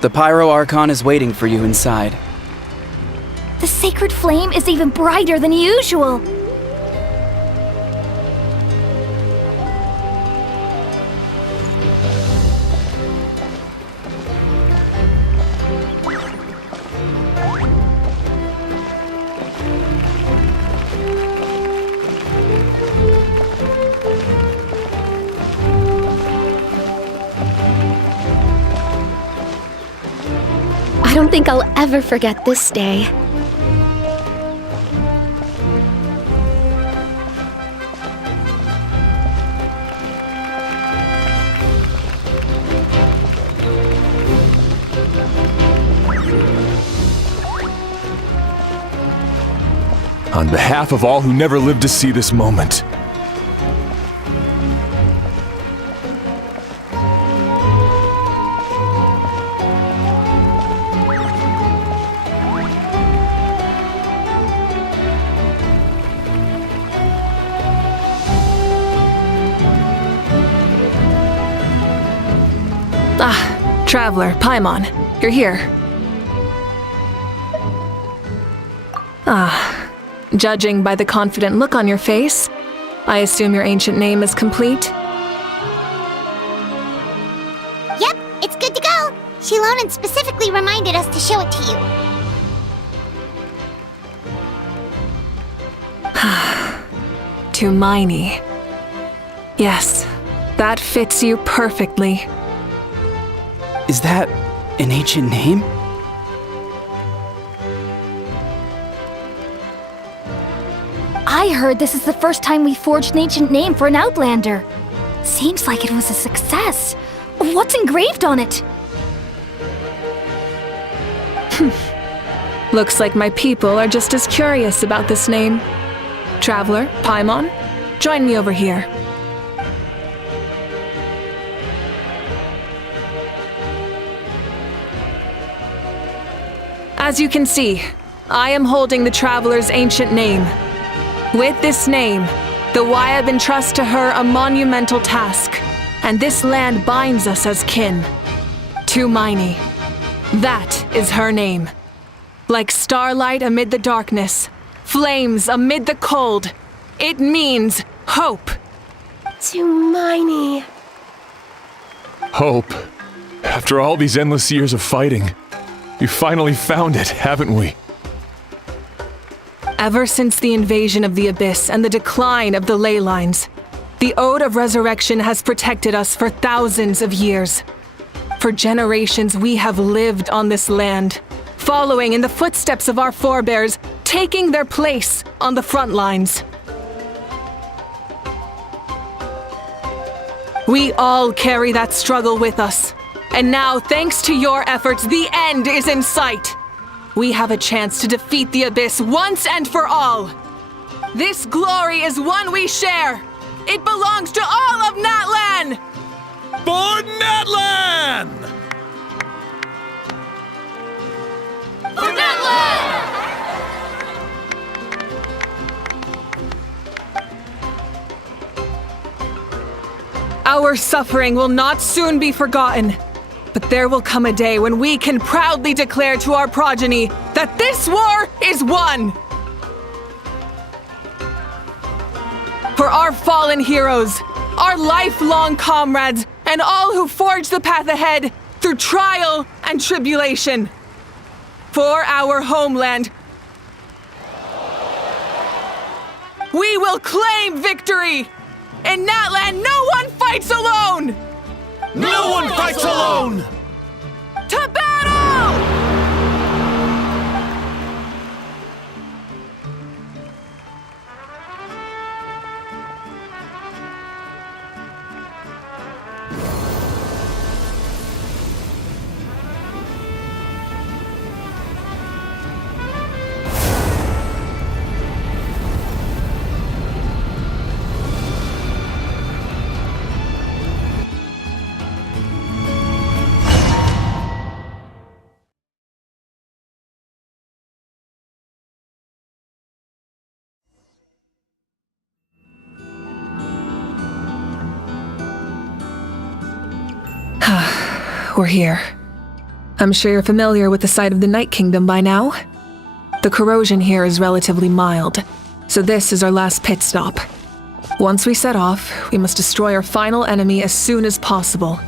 The Pyro Archon is waiting for you inside. The sacred flame is even brighter than usual. I don't think I'll ever forget this day. On behalf of all who never lived to see this moment. Traveler, Paimon, you're here. Judging by the confident look on your face, I assume your ancient name is complete? Yep, it's good to go. Shilonen specifically reminded us to show it to you. Tumaini. Yes, that fits you perfectly. Is that an ancient name? I heard this is the first time we forged an ancient name for an Outlander. Seems like it was a success. What's engraved on it? Looks like my people are just as curious about this name. Traveler, Paimon, join me over here. As you can see, I am holding the Traveler's ancient name. With this name, the Wyab entrust to her a monumental task, and this land binds us as kin. Tumaini. That is her name. Like starlight amid the darkness, flames amid the cold, it means hope. Tumaini. Hope. After all these endless years of fighting, we finally found it, haven't we? Ever since the invasion of the Abyss and the decline of the ley lines, the Ode of Resurrection has protected us for thousands of years. For generations we have lived on this land, following in the footsteps of our forebears, taking their place on the front lines. We all carry that struggle with us. And now, thanks to your efforts, the end is in sight. We have a chance to defeat the Abyss once and for all. This glory is one we share. It belongs to all of Natlan! For Natlan! For Natlan! Our suffering will not soon be forgotten. But there will come a day when we can proudly declare to our progeny that this war is won! For our fallen heroes, our lifelong comrades, and all who forge the path ahead through trial and tribulation. For our homeland, we will claim victory! In Natlan, no one fights alone! No one fights alone! To battle! We're here. I'm sure you're familiar with the site of the Night Kingdom by now. The corrosion here is relatively mild, so this is our last pit stop. Once we set off, we must destroy our final enemy as soon as possible.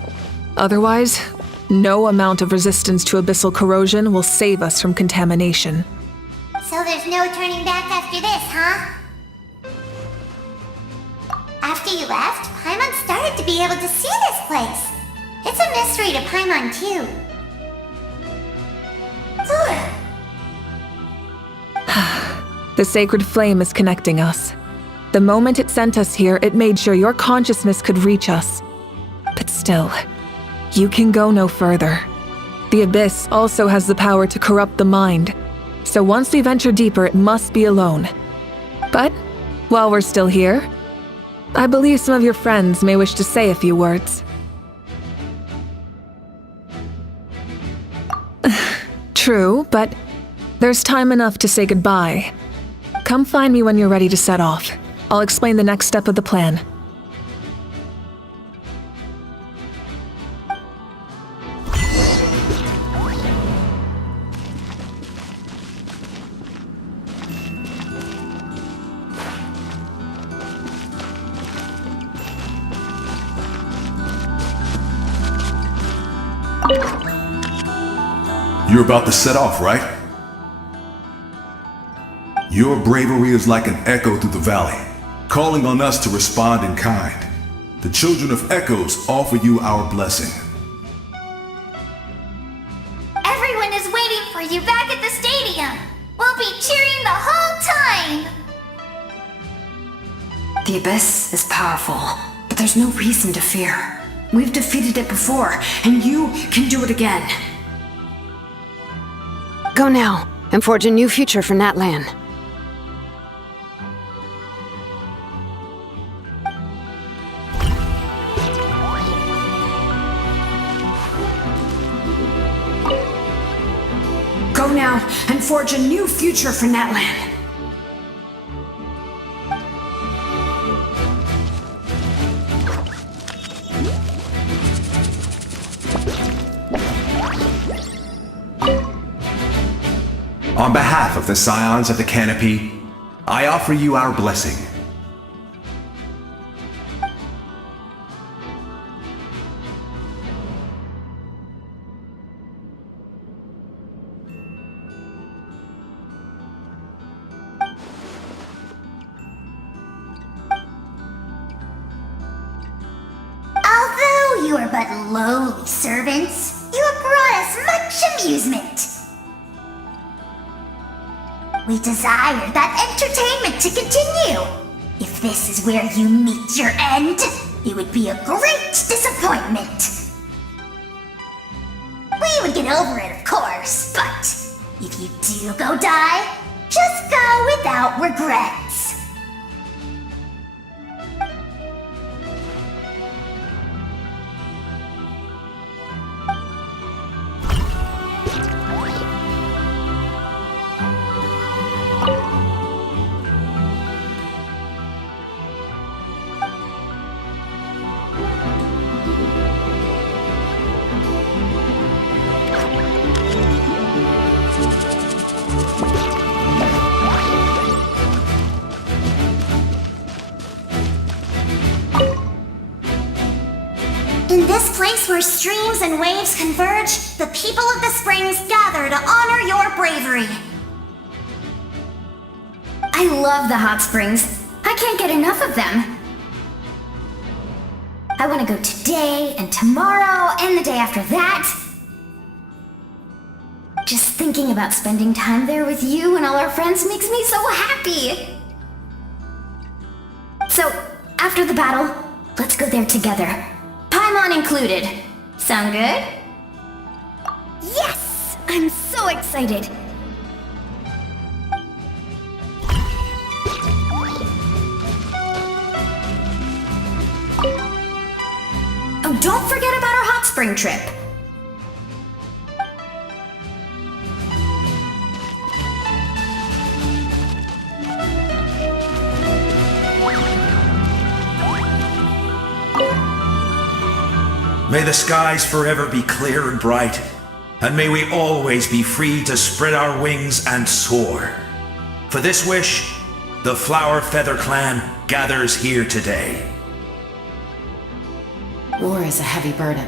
Otherwise, no amount of resistance to abyssal corrosion will save us from contamination. So there's no turning back after this, huh? After you left, Paimon started to be able to see this place. It's a mystery to Paimon, too. The sacred flame is connecting us. The moment it sent us here, it made sure your consciousness could reach us. But still, you can go no further. The Abyss also has the power to corrupt the mind, so once we venture deeper, it must be alone. But, while we're still here, I believe some of your friends may wish to say a few words. True, but there's time enough to say goodbye. Come find me when you're ready to set off. I'll explain the next step of the plan. You're about to set off, right? Your bravery is like an echo through the valley, calling on us to respond in kind. The Children of Echoes offer you our blessing. Everyone is waiting for you back at the stadium. We'll be cheering the whole time. The Abyss is powerful, but there's no reason to fear. We've defeated it before, and you can do it again. Go now, and forge a new future for Natlan. Go now, and forge a new future for Natlan. On behalf of the Scions of the Canopy, I offer you our blessing. Although you are but lowly servants, you have brought us much amusement. We desire that entertainment to continue. If this is where you meet your end, it would be a great disappointment. We would get over it, of course, but if you do go die, just go without regrets. In this place where streams and waves converge, the people of the springs gather to honor your bravery. I love the hot springs. I can't get enough of them. I want to go today and tomorrow and the day after that. Just thinking about spending time there with you and all our friends makes me so happy. So, after the battle, let's go there together. Paimon included. Sound good? Yes! I'm so excited! Oh, don't forget about our hot spring trip. May the skies forever be clear and bright. and may we always be free to spread our wings and soar. For this wish, the Flower Feather Clan gathers here today. War is a heavy burden,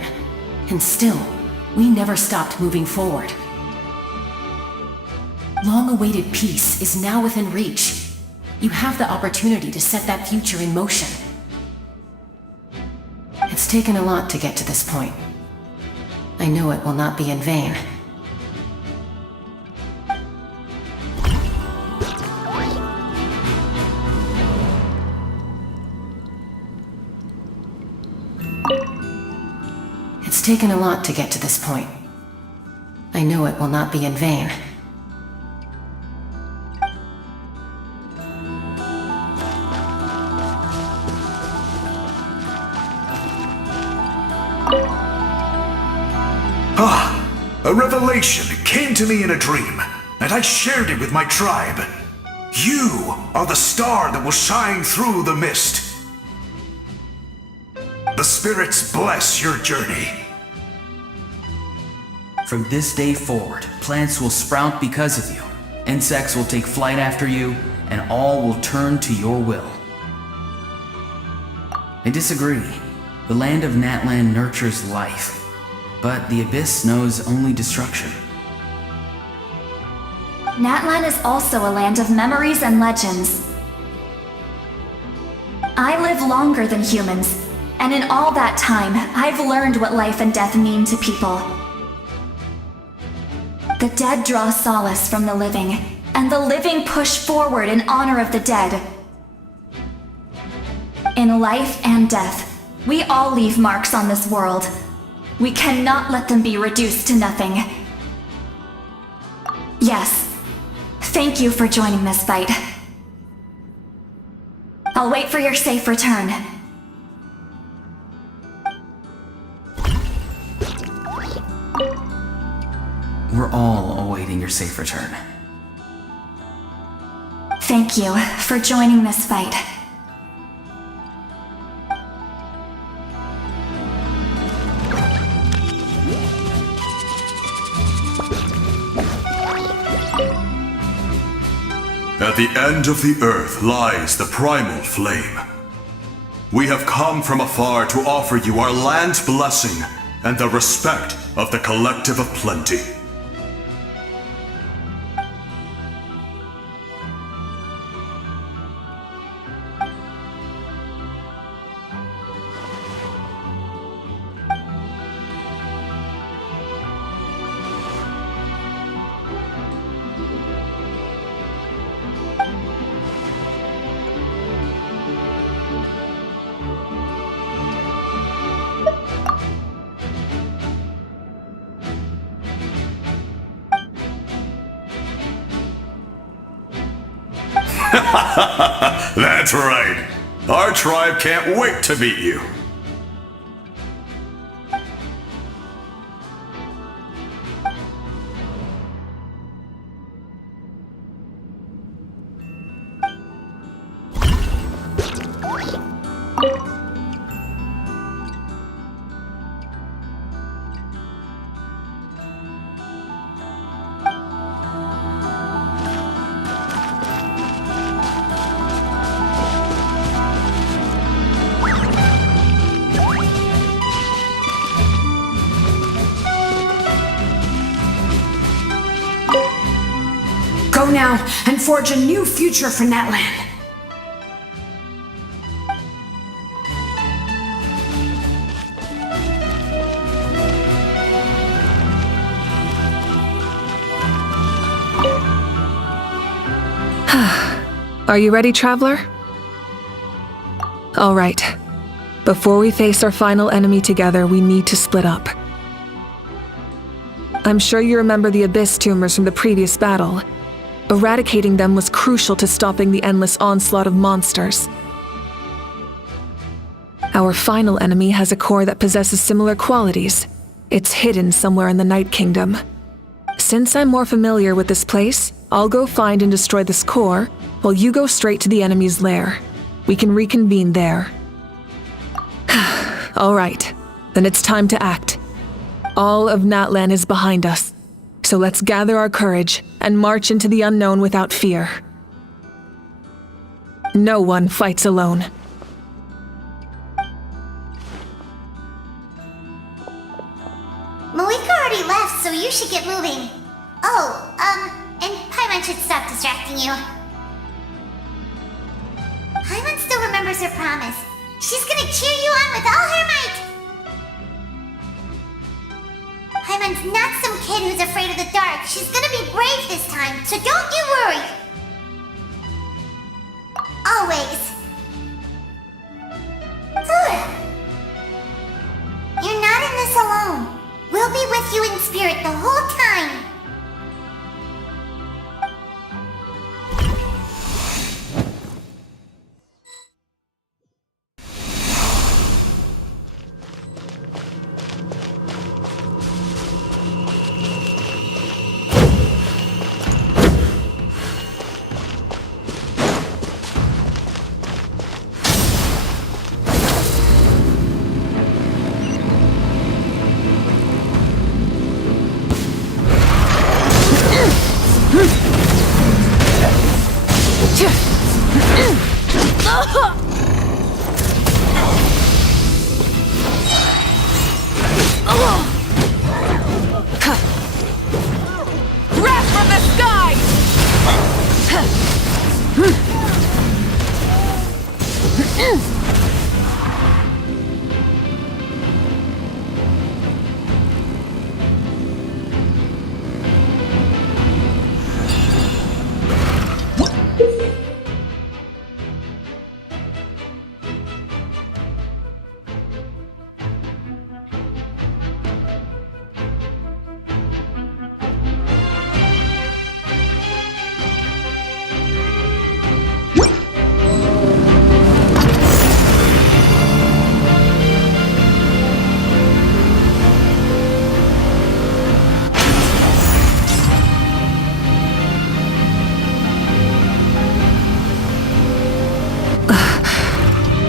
and still, we never stopped moving forward. Long-awaited peace is now within reach. You have the opportunity to set that future in motion. It's taken a lot to get to this point. I know it will not be in vain. It's taken a lot to get to this point. I know it will not be in vain. A revelation came to me in a dream, and I shared it with my tribe. You are the star that will shine through the mist. The spirits bless your journey. From this day forward, plants will sprout because of you, insects will take flight after you, and all will turn to your will. I disagree. The land of Natlan nurtures life, but the Abyss knows only destruction. Natlan is also a land of memories and legends. I live longer than humans, and in all that time, I've learned what life and death mean to people. The dead draw solace from the living, and the living push forward in honor of the dead. In life and death, we all leave marks on this world. We cannot let them be reduced to nothing. Yes, thank you for joining this fight. I'll wait for your safe return. We're all awaiting your safe return. Thank you for joining this fight. At the end of the earth lies the primal flame. We have come from afar to offer you our land's blessing and the respect of the Collective of Plenty. That's right. Our tribe can't wait to meet you. Go now and forge a new future for Natlan. Are you ready, Traveler? All right. Before we face our final enemy together, we need to split up. I'm sure you remember the Abyss tumors from the previous battle. Eradicating them was crucial to stopping the endless onslaught of monsters. Our final enemy has a core that possesses similar qualities. It's hidden somewhere in the Night Kingdom. Since I'm more familiar with this place, I'll go find and destroy this core, while you go straight to the enemy's lair. We can reconvene there. All right, then it's time to act. All of Natlan is behind us. So let's gather our courage and march into the unknown without fear. No one fights alone. Malika already left, so you should get moving. Oh, and Paimon should stop distracting you. Paimon still remembers her promise. She's gonna cheer you on with all her might! Paimon's not some kid who's afraid of the dark. She's gonna be brave this time, so don't you worry! Always. You're not in this alone. We'll be with you in spirit the whole time. Wrath from the sky!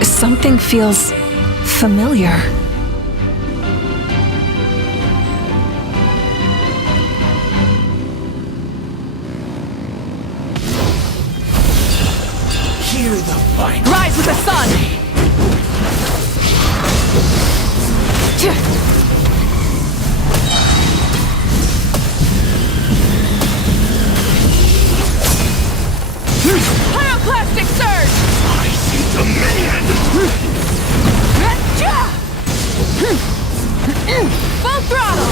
Something feels familiar. Hear the fight. Rise with the sun! Pyroclastic surge! I see demand! Full throttle!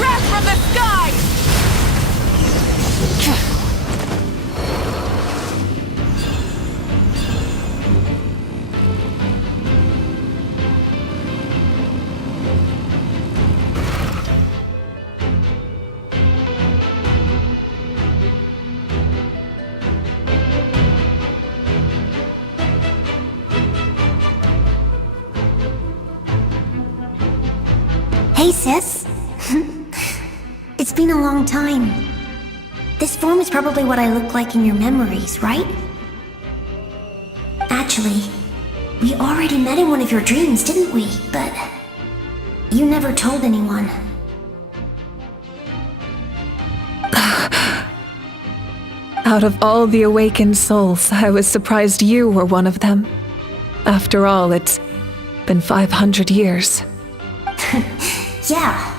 Wrath from the sky! Hey, sis. It's been a long time. This form is probably what I look like in your memories, right? Actually, we already met in one of your dreams, didn't we? But you never told anyone. Out of all the awakened souls, I was surprised you were one of them. After all, it's been 500 years. Yeah.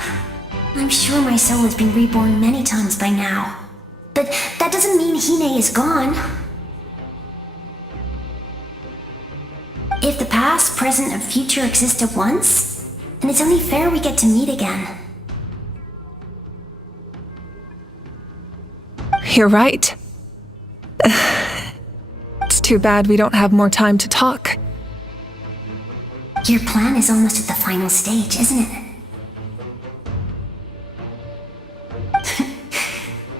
I'm sure my soul has been reborn many times by now. But that doesn't mean Hine is gone. If the past, present, and future exist at once, then it's only fair we get to meet again. You're right. It's too bad we don't have more time to talk. Your plan is almost at the final stage, isn't it?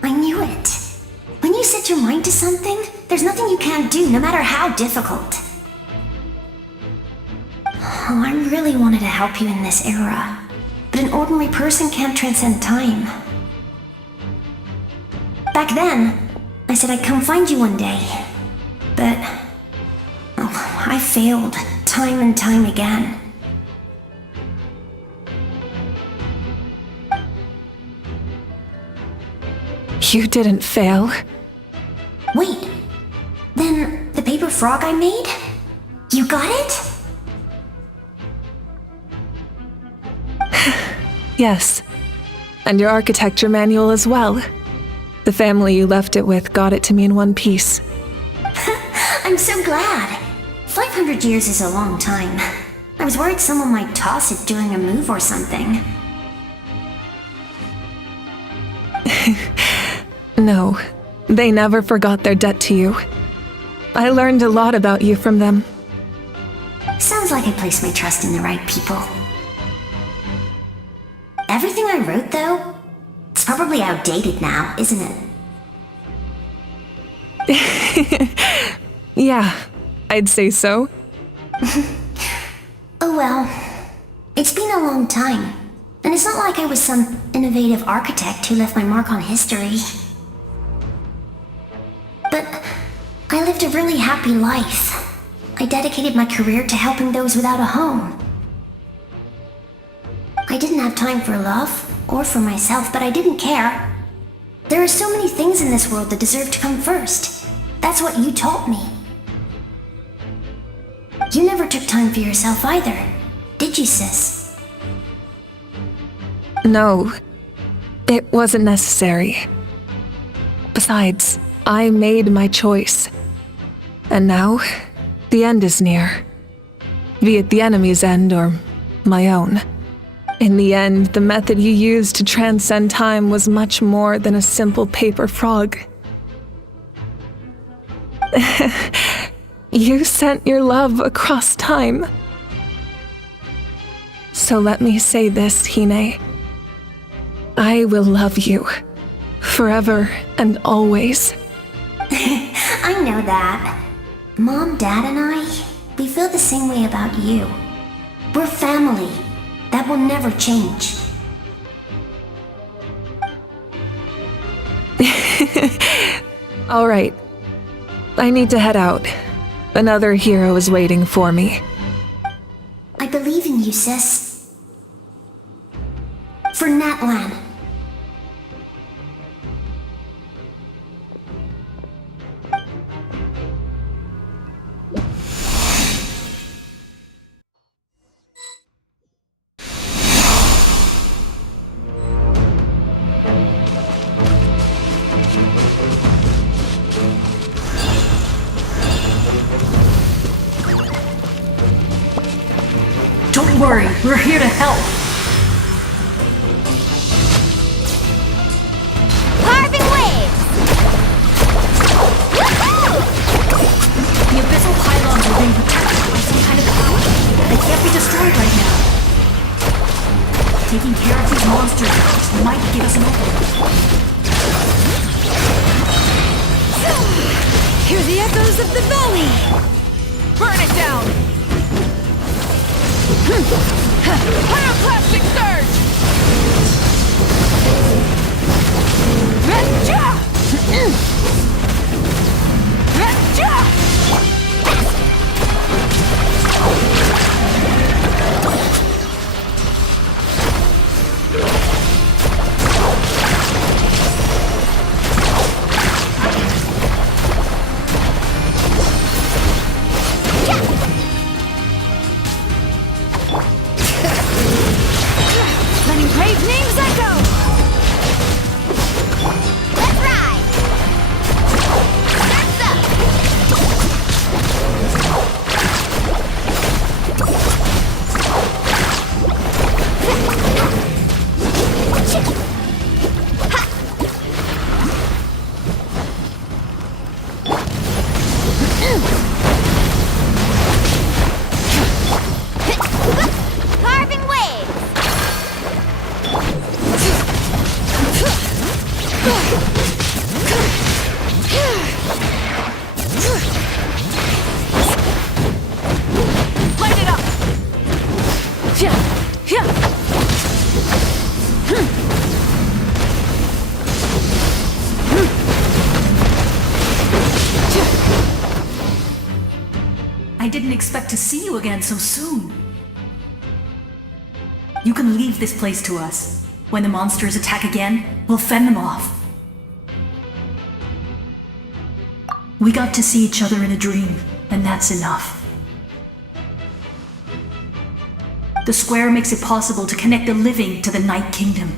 I knew it. When you set your mind to something, there's nothing you can't do, no matter how difficult. Oh, I really wanted to help you in this era, but an ordinary person can't transcend time. back then, I said I'd come find you one day. But... oh, I failed, time and time again. You didn't fail. Wait, then the paper frog I made? You got it? Yes. And your architecture manual as well. The family you left it with got it to me in one piece. I'm so glad. 500 years is a long time. I was worried someone might toss it during a move or something. No, they never forgot their debt to you. I learned a lot about you from them. Sounds like I placed my trust in the right people. Everything I wrote, though, it's probably outdated now, isn't it? Yeah, I'd say so. Oh well, it's been a long time, and it's not like I was some innovative architect who left my mark on history. But I lived a really happy life. I dedicated my career to helping those without a home. I didn't have time for love, or for myself, but I didn't care. There are so many things in this world that deserve to come first. That's what you taught me. You never took time for yourself either, did you, sis? No, it wasn't necessary. Besides, I made my choice. And now, the end is near. Be it the enemy's end or my own. In the end, the method you used to transcend time was much more than a simple paper frog. You sent your love across time. So let me say this, Hine. I will love you. Forever and always. I know that. Mom, Dad, and I, we feel the same way about you. We're family. That will never change. All right. I need to head out. Another hero is waiting for me. I believe in you, sis. For Natlan. Don't worry, we're here to help. Carving waves! The abyssal pylons are being protected by some kind of power. They can't be destroyed right now. Taking care of these monsters might give us an opening. Hear the echoes of the valley! Burn it down! Pyroclastic surge! Letting brave names echo! Let's ride! Surf's up! Carving waves! Light it up! expect to see you again so soon. You can leave this place to us. When the monsters attack again, we'll fend them off. We got to see each other in a dream, and that's enough. The square makes it possible to connect the living to the Night Kingdom.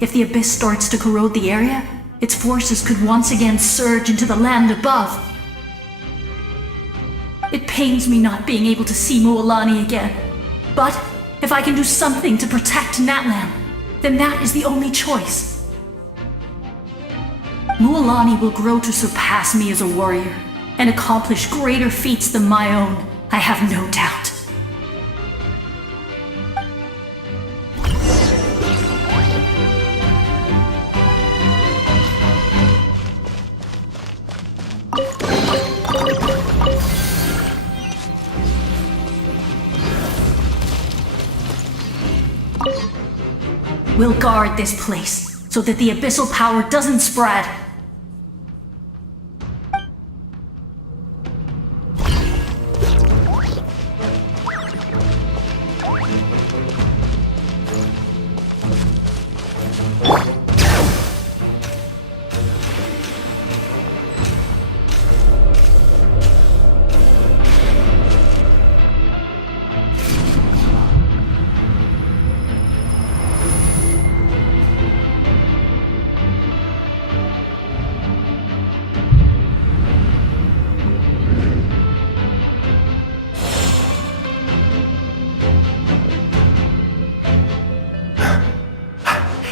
If the abyss starts to corrode the area, its forces could once again surge into the land above. It pains me not being able to see Mualani again. But if I can do something to protect Natlan, then that is the only choice. Mualani will grow to surpass me as a warrior and accomplish greater feats than my own, I have no doubt. We'll guard this place, so that the abyssal power doesn't spread.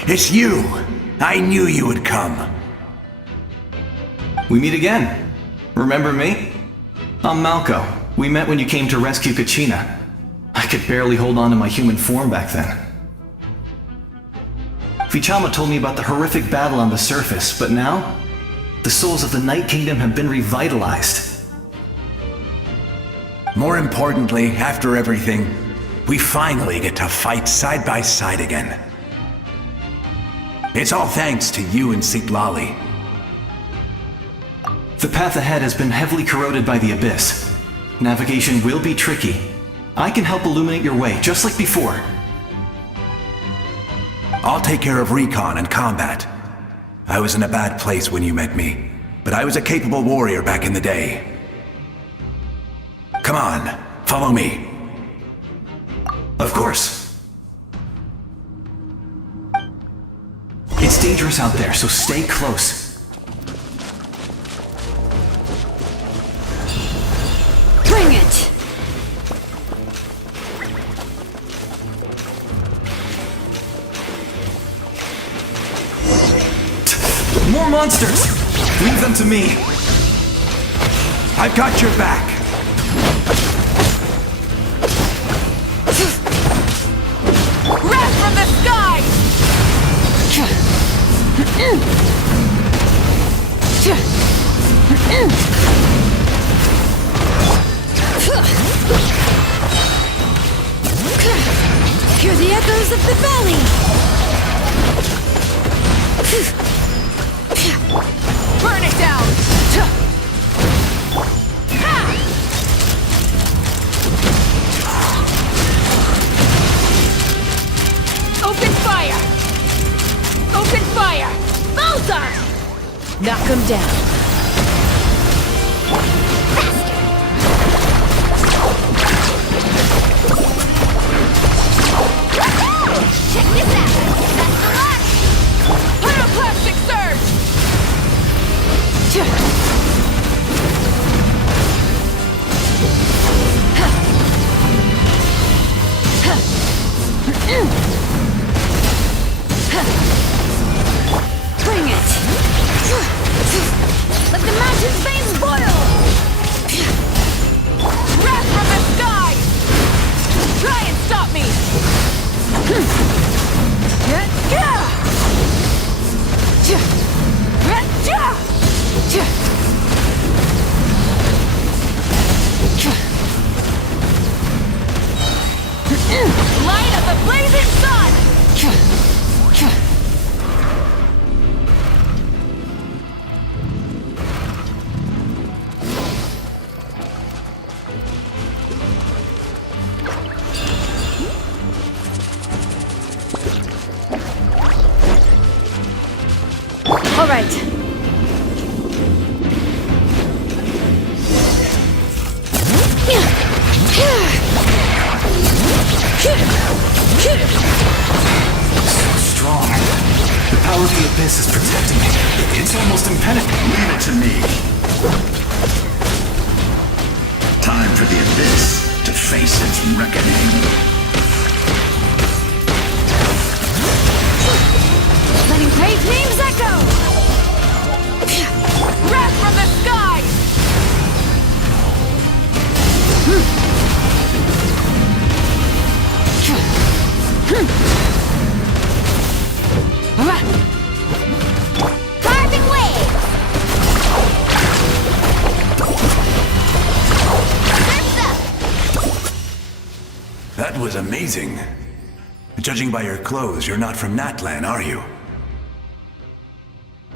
It's you! I knew you would come. We meet again. Remember me? I'm Malco. We met when you came to rescue Kachina. I could barely hold on to my human form back then. Vichama told me about the horrific battle on the surface, but now, the souls of the Night Kingdom have been revitalized. More importantly, after everything, we finally get to fight side by side again. It's all thanks to you and Sitlali. The path ahead has been heavily corroded by the abyss. Navigation will be tricky. I can help illuminate your way, just like before. I'll take care of recon and combat. I was in a bad place when you met me, but I was a capable warrior back in the day. Come on, follow me. Of course. It's dangerous out there, so stay close. Bring it! More monsters! Leave them to me. I've got your back. Wrath from the sky! Hear the echoes of the valley! Burn it down! Open fire! Open fire! Balzar! Knock him down. Check this out! That's the lot! Pyroclastic surge! Bring it! right. Strong. The power of the Abyss is protecting me. It's almost impenetrable. Leave it to me. Time for the Abyss to face its reckoning. Letting great names echo! Wrath from the sky! Carving waves! That was amazing. Judging by your clothes, you're not from Natlan, are you?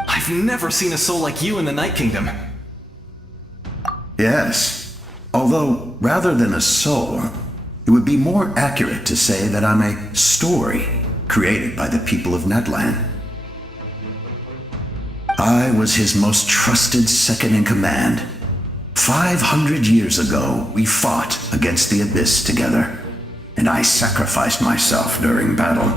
I've never seen a soul like you in the Night Kingdom. Yes. Although, rather than a soul, it would be more accurate to say that I'm a story created by the people of Natlan. I was his most trusted second-in-command. 500 years ago, we fought against the Abyss together, and I sacrificed myself during battle.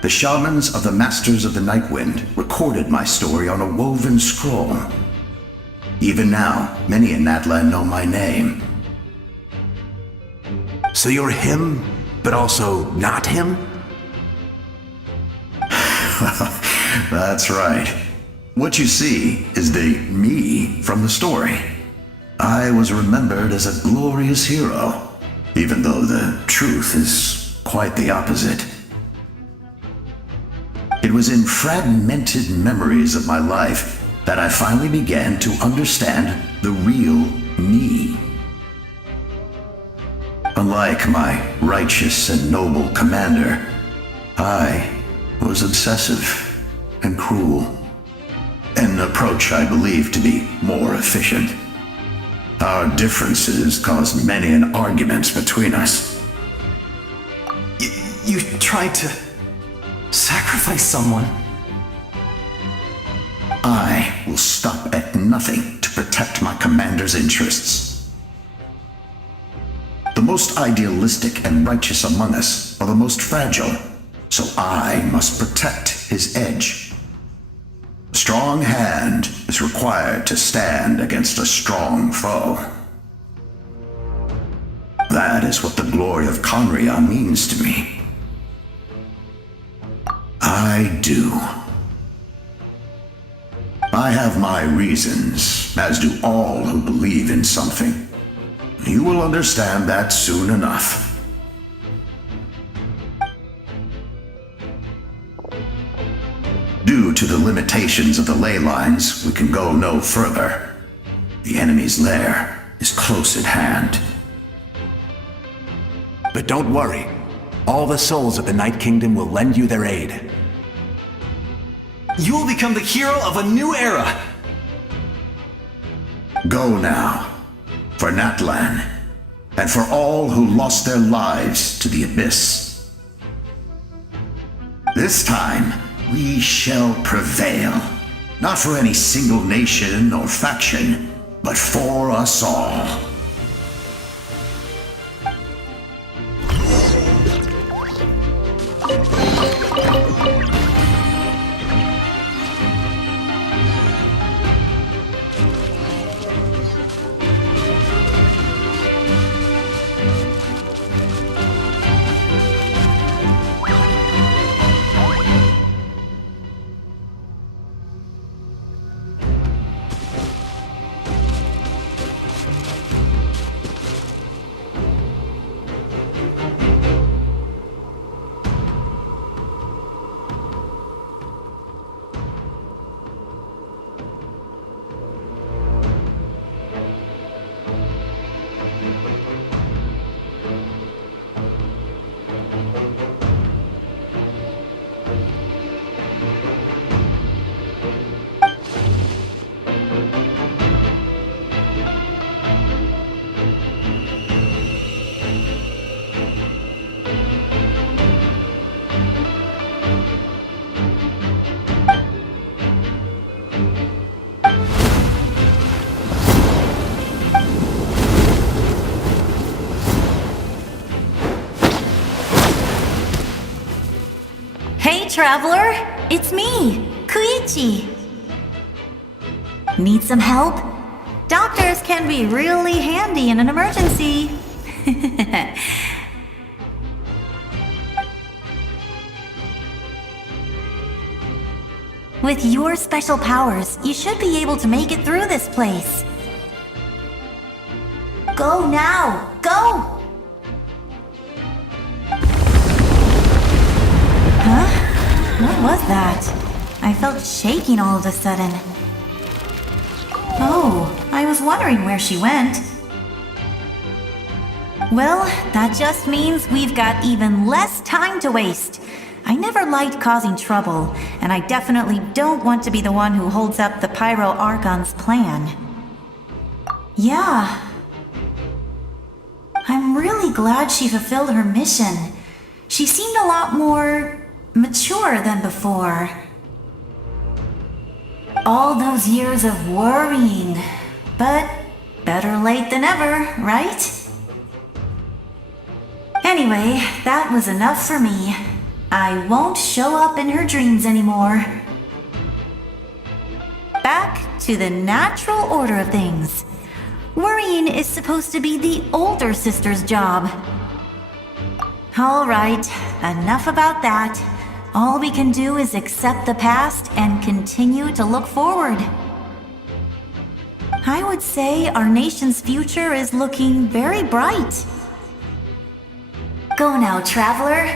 The shamans of the Masters of the Night Wind recorded my story on a woven scroll. Even now, many in Natlan know my name. So you're him, but also not him? That's right. What you see is the me from the story. I was remembered as a glorious hero, even though the truth is quite the opposite. It was in fragmented memories of my life that I finally began to understand the real me. Unlike my righteous and noble commander, I was obsessive and cruel, an approach I believe to be more efficient. Our differences caused many an arguments between us. You tried to sacrifice someone? I will stop at nothing to protect my commander's interests. The most idealistic and righteous among us are the most fragile, so I must protect his edge. A strong hand is required to stand against a strong foe. That is what the glory of Conria means to me. I do. I have my reasons, as do all who believe in something. You will understand that soon enough. Due to the limitations of the ley lines, we can go no further. The enemy's lair is close at hand. But don't worry. All the souls of the Night Kingdom will lend you their aid. You will become the hero of a new era! Go now, for Natlan, and for all who lost their lives to the Abyss. This time, we shall prevail, not for any single nation or faction, but for us all. Hey, traveler! It's me, Koichi. Need some help? Doctors can be really handy in an emergency. With your special powers, you should be able to make it through this place. Go now! Go! Huh? What was that? I felt shaking all of a sudden. Oh, I was wondering where she went. Well, that just means we've got even less time to waste. I never liked causing trouble, and I definitely don't want to be the one who holds up the Pyro Archon's plan. Yeah. I'm really glad she fulfilled her mission. She seemed a lot more mature than before. All those years of worrying, but better late than ever, right? Anyway, that was enough for me. I won't show up in her dreams anymore. Back to the natural order of things. Worrying is supposed to be the older sister's job. Alright, enough about that. All we can do is accept the past and continue to look forward. I would say our nation's future is looking very bright. Go now, traveler.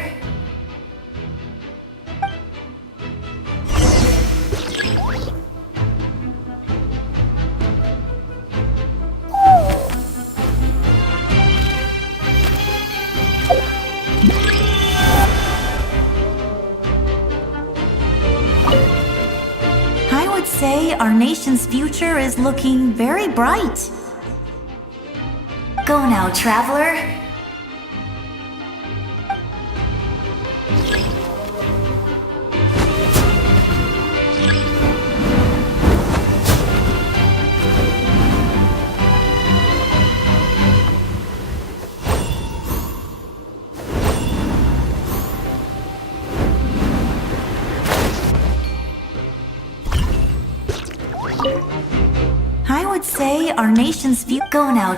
Say our nation's future is looking very bright. Go now, traveler. I would say our nation's future. Go now,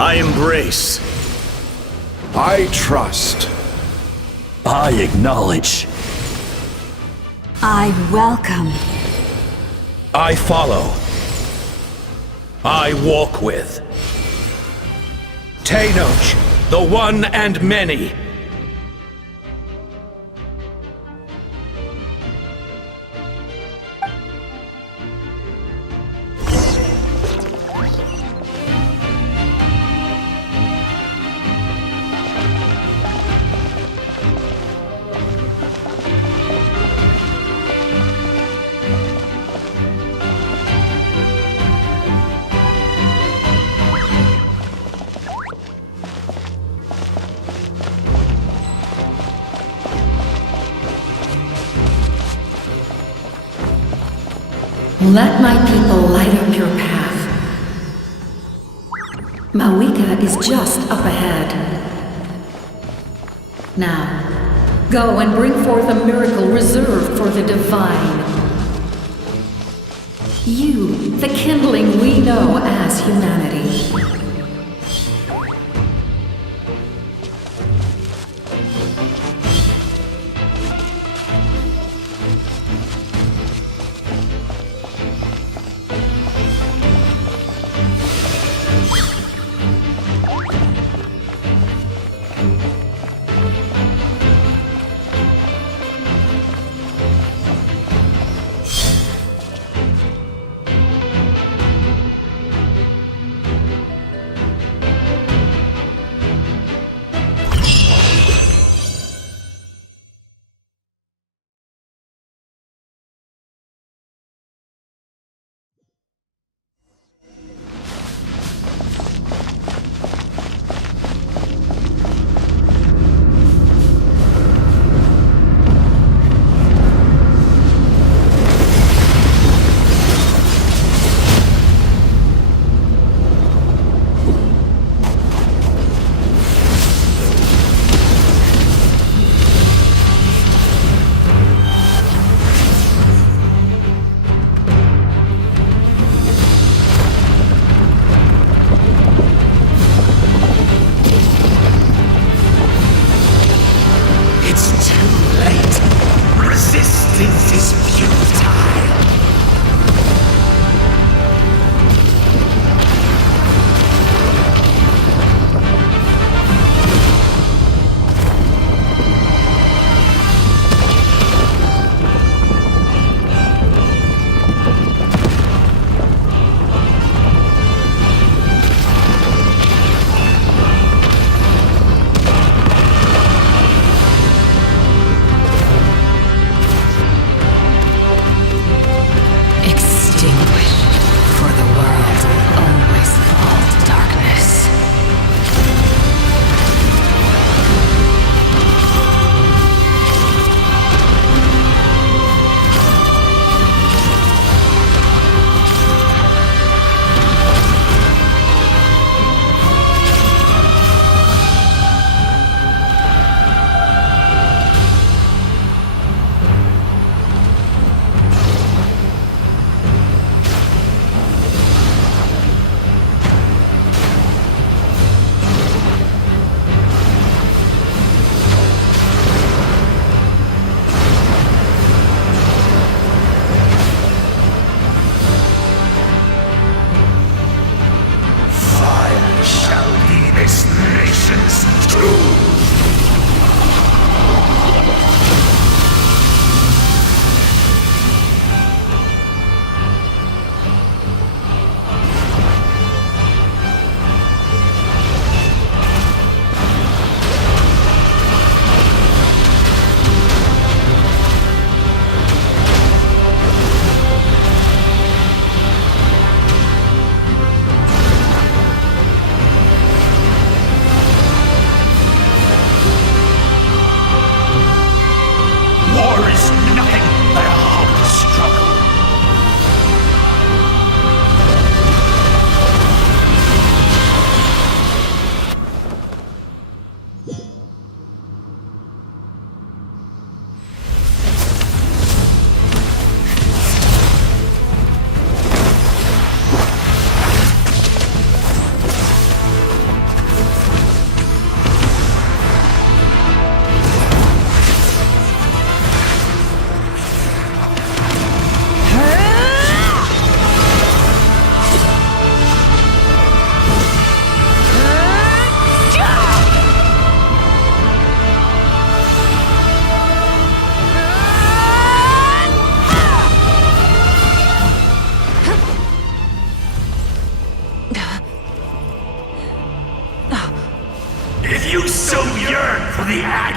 I embrace. I trust. I acknowledge. I welcome. I follow. I walk with. Tenoch, the one and many. Let my people light up your path. Mawika is just up ahead. Now, go and bring forth a miracle reserved for the divine. You, the kindling we know as humanity.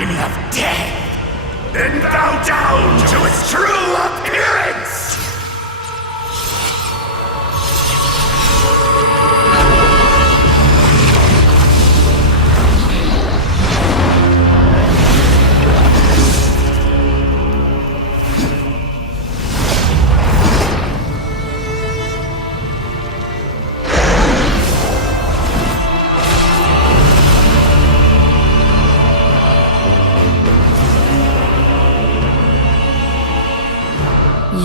agony of death, then bow down to its true appearance!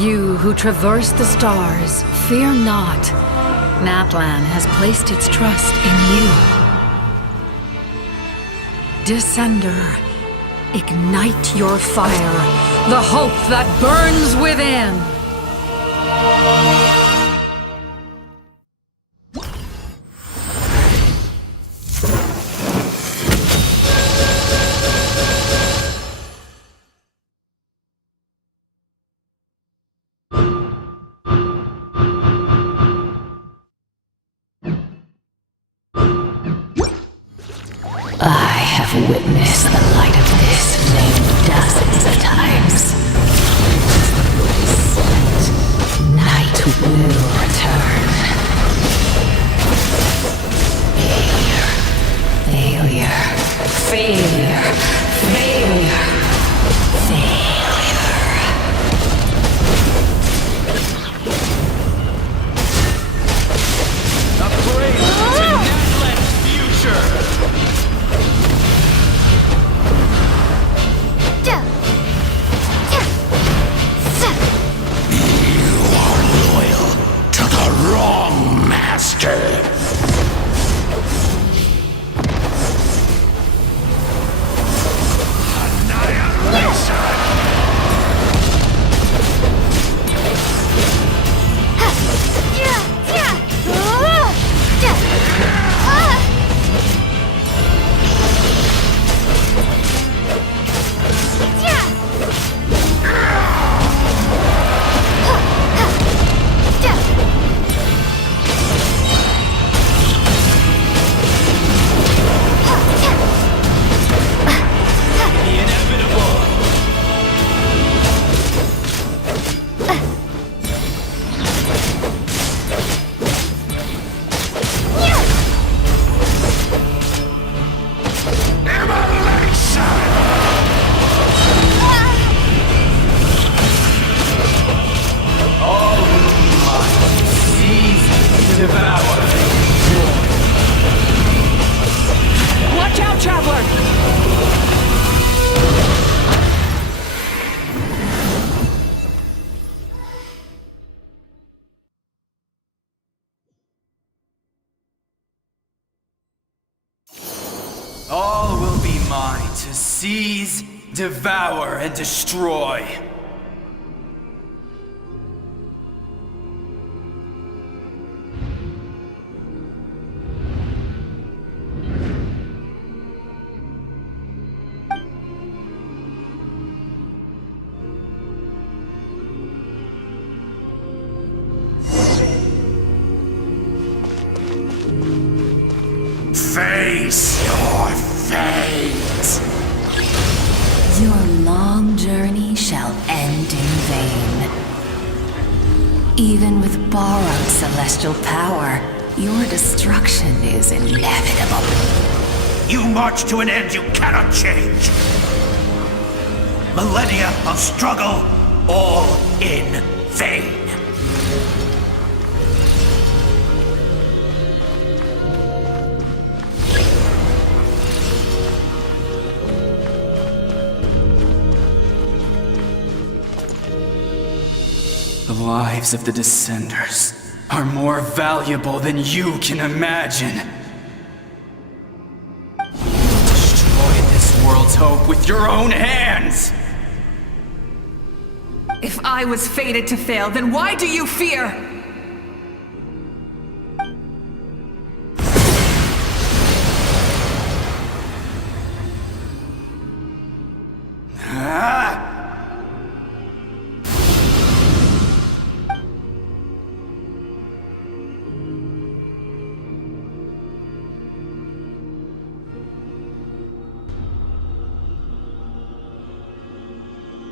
You who traverse the stars, fear not. Natlan has placed its trust in you. Descender, ignite your fire, the hope that burns within! I have witnessed the light of this flame dozens of times. Night will return. Failure. Failure. Failure. Failure. A parade to Natlan's future! To the wrong master! Watch out, Traveler! All will be mine to seize, devour, and destroy. Face your fate! Your long journey shall end in vain. Even with borrowed celestial power, your destruction is inevitable. You march to an end you cannot change! Millennia of struggle, all in vain! The lives of the Descenders are more valuable than you can imagine. Destroy this world's hope with your own hands! If I was fated to fail, then why do you fear?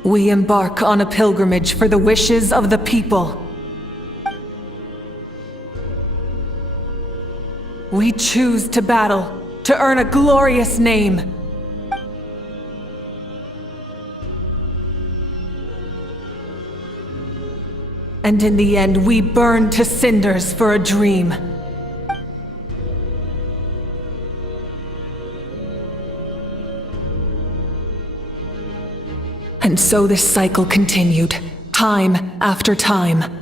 we embark on a pilgrimage for the wishes of the people. We choose to battle, to earn a glorious name. And in the end, we burn to cinders for a dream. And so this cycle continued, time after time.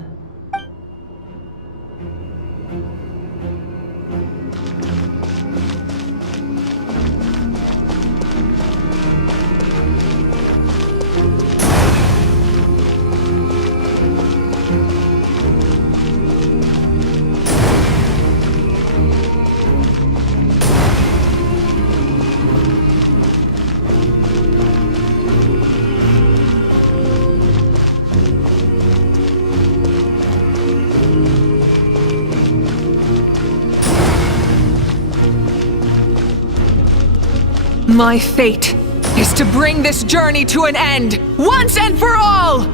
My fate is to bring this journey to an end, once and for all!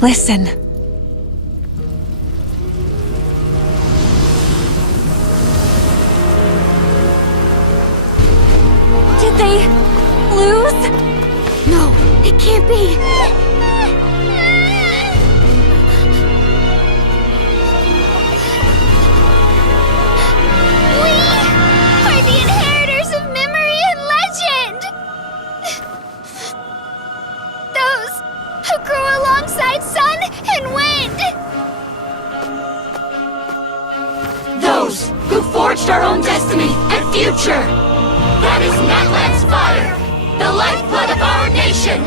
Listen. Did they lose? No, it can't be. We are the inheritors of memory and legend. Those who grew alongside sun and wind. Those who forged our own destiny and future. That is Natlan's fire, the lifeblood of our nation!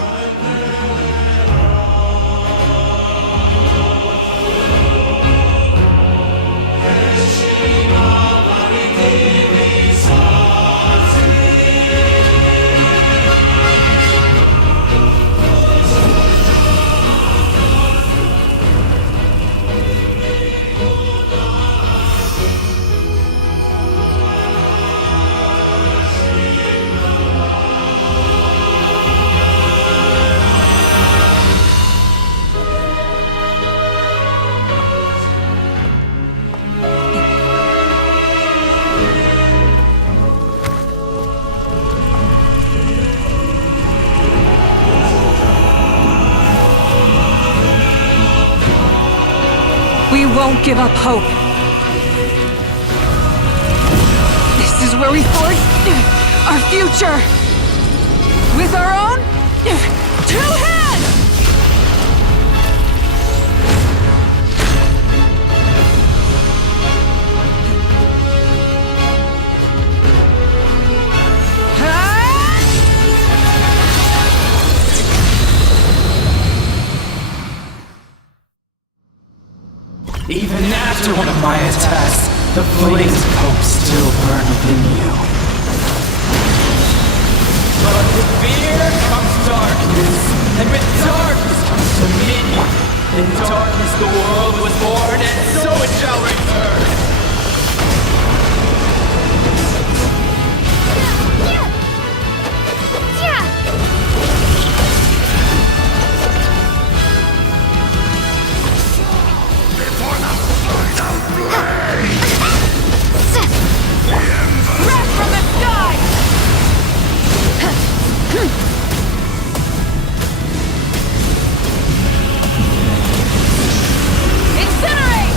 We won't give up hope. This is where we forge our future. With our own 2 hands! Even after one of my attacks, the flames of hope still burn within you. But with fear comes darkness, and with darkness comes dominion. In darkness the world was born, and so it shall return. Wrath from the sky! Incinerate!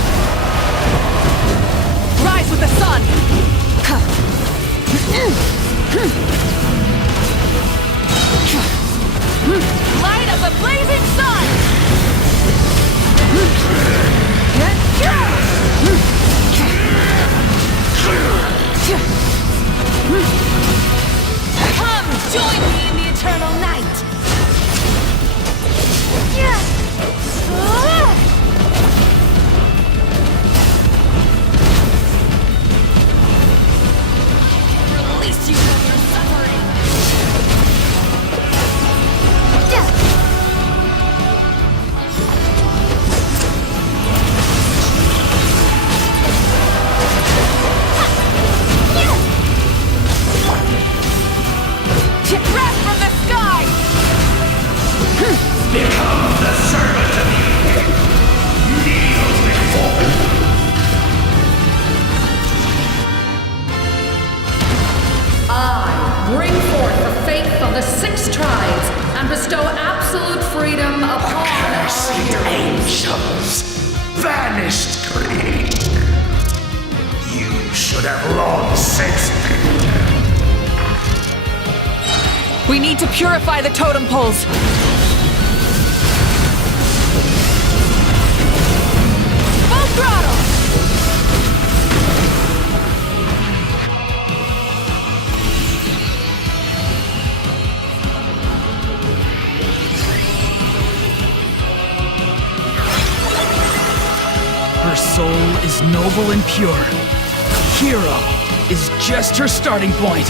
tribes and bestow absolute freedom upon our angels, vanished greed. You should have long since been dead. We need to purify the totem poles. Full throttle! Her soul is noble and pure. Hero is just her starting point.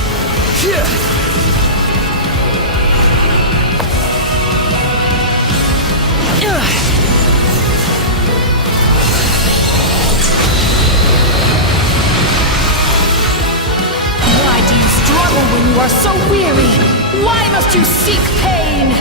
Why do you struggle when you are so weary? Why must you seek pain?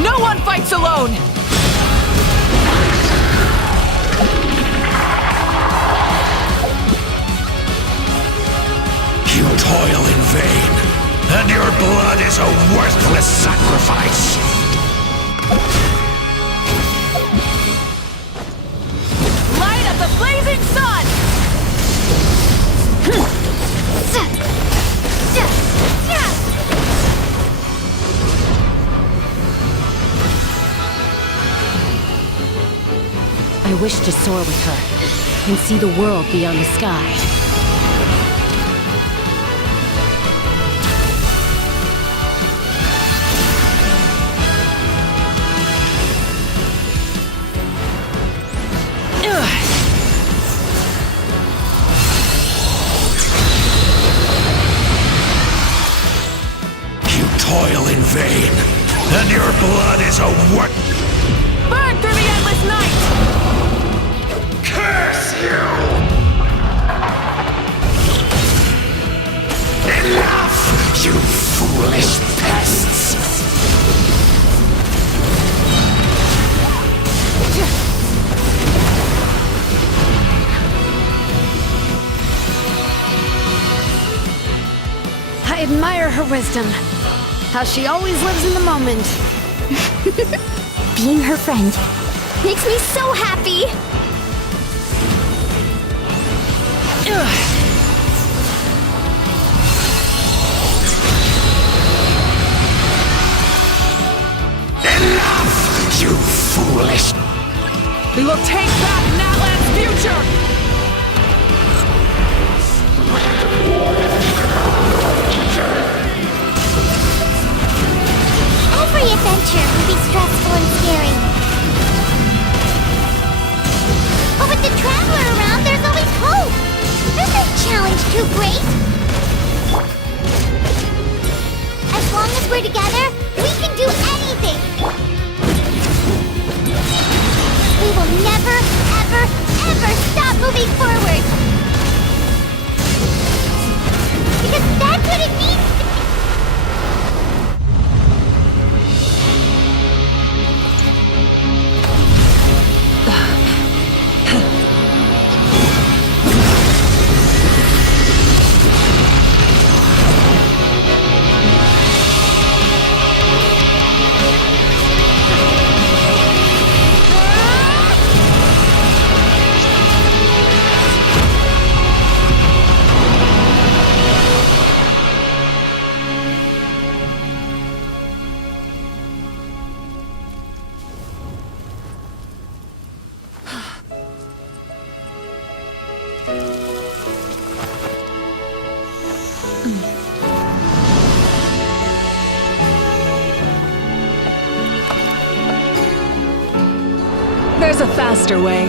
No one fights alone! You toil in vain, and your blood is a worthless sacrifice. Light of the blazing sun! I wish to soar with her and see the world beyond the sky. You toil in vain, and your blood is a Burn through the endless night! Curse you! Enough, you foolish pests! I admire her wisdom. How she always lives in the moment. Being her friend makes me so happy! Enough, you foolish... We will take back Natlan's future! Every adventure can be stressful and scary. But with the Traveler around, there's always hope! There's no challenge too great! As long as we're together, we can do anything! We will never, ever, ever stop moving forward! Because that's what it means to be! There's a faster way.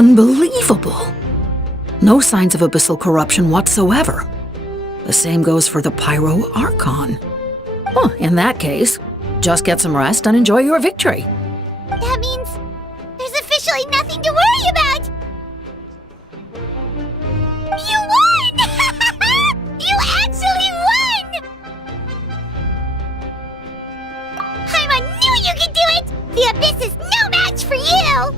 Unbelievable! No signs of abyssal corruption whatsoever. The same goes for the Pyro Archon. Well, in that case, just get some rest and enjoy your victory. That means there's officially nothing to worry about! You won! You actually won! Paimon knew you could do it! The Abyss is no match for you!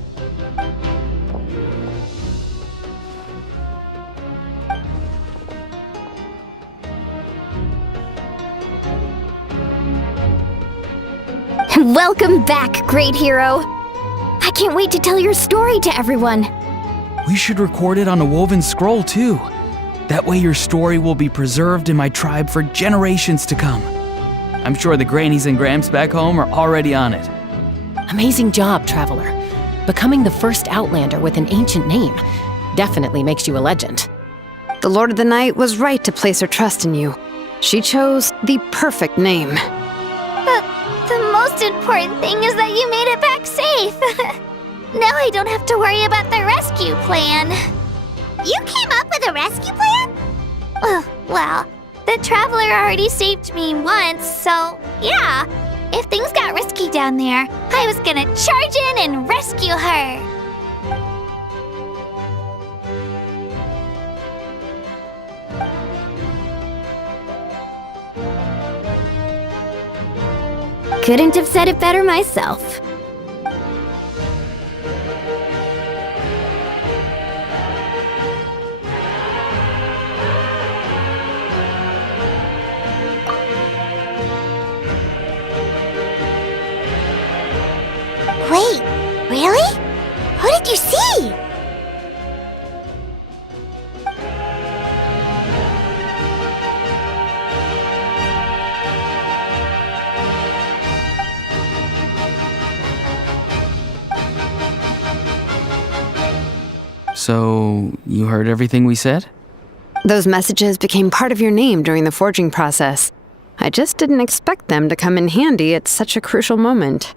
Welcome back, great hero! I can't wait to tell your story to everyone. We should record it on a woven scroll, too. That way your story will be preserved in my tribe for generations to come. I'm sure the grannies and gramps back home are already on it. Amazing job, Traveler. Becoming the first Outlander with an ancient name definitely makes you a legend. The Lord of the Night was right to place her trust in you. She chose the perfect name. The most important thing is that you made it back safe. Now I don't have to worry about the rescue plan. You came up with a rescue plan? Well, the Traveler already saved me once, so yeah. If things got risky down there, I was gonna charge in and rescue her. Couldn't have said it better myself. Wait, really? Who did you see? So, you heard everything we said? Those messages became part of your name during the forging process. I just didn't expect them to come in handy at such a crucial moment.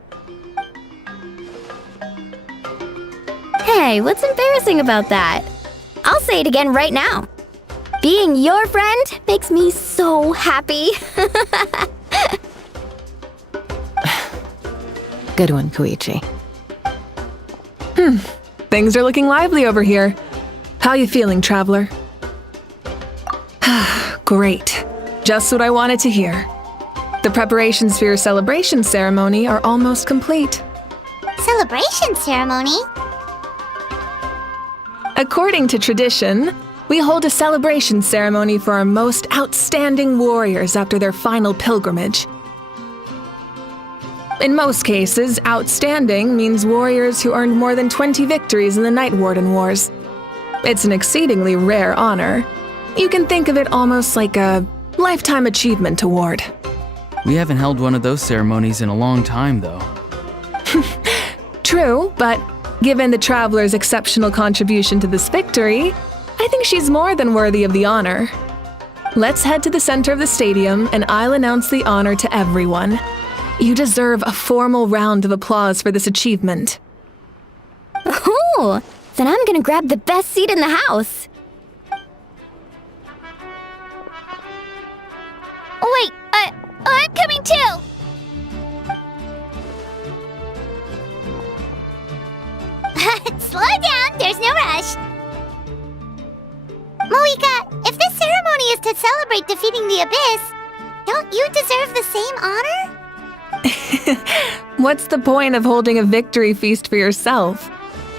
Hey, what's embarrassing about that? I'll say it again right now. Being your friend makes me so happy. Good one, Koichi. Things are looking lively over here. How you feeling, Traveler? Great. Just what I wanted to hear. The preparations for your celebration ceremony are almost complete. Celebration ceremony? According to tradition, we hold a celebration ceremony for our most outstanding warriors after their final pilgrimage. In most cases, outstanding means warriors who earned more than 20 victories in the Night Warden Wars. It's an exceedingly rare honor. You can think of it almost like a lifetime achievement award. We haven't held one of those ceremonies in a long time, though. True, but given the Traveler's exceptional contribution to this victory, I think she's more than worthy of the honor. Let's head to the center of the stadium and I'll announce the honor to everyone. You deserve a formal round of applause for this achievement. Ooh, then I'm gonna grab the best seat in the house. Wait, I'm coming too! Slow down, there's no rush. Moika, if this ceremony is to celebrate defeating the Abyss, don't you deserve the same honor? What's the point of holding a victory feast for yourself?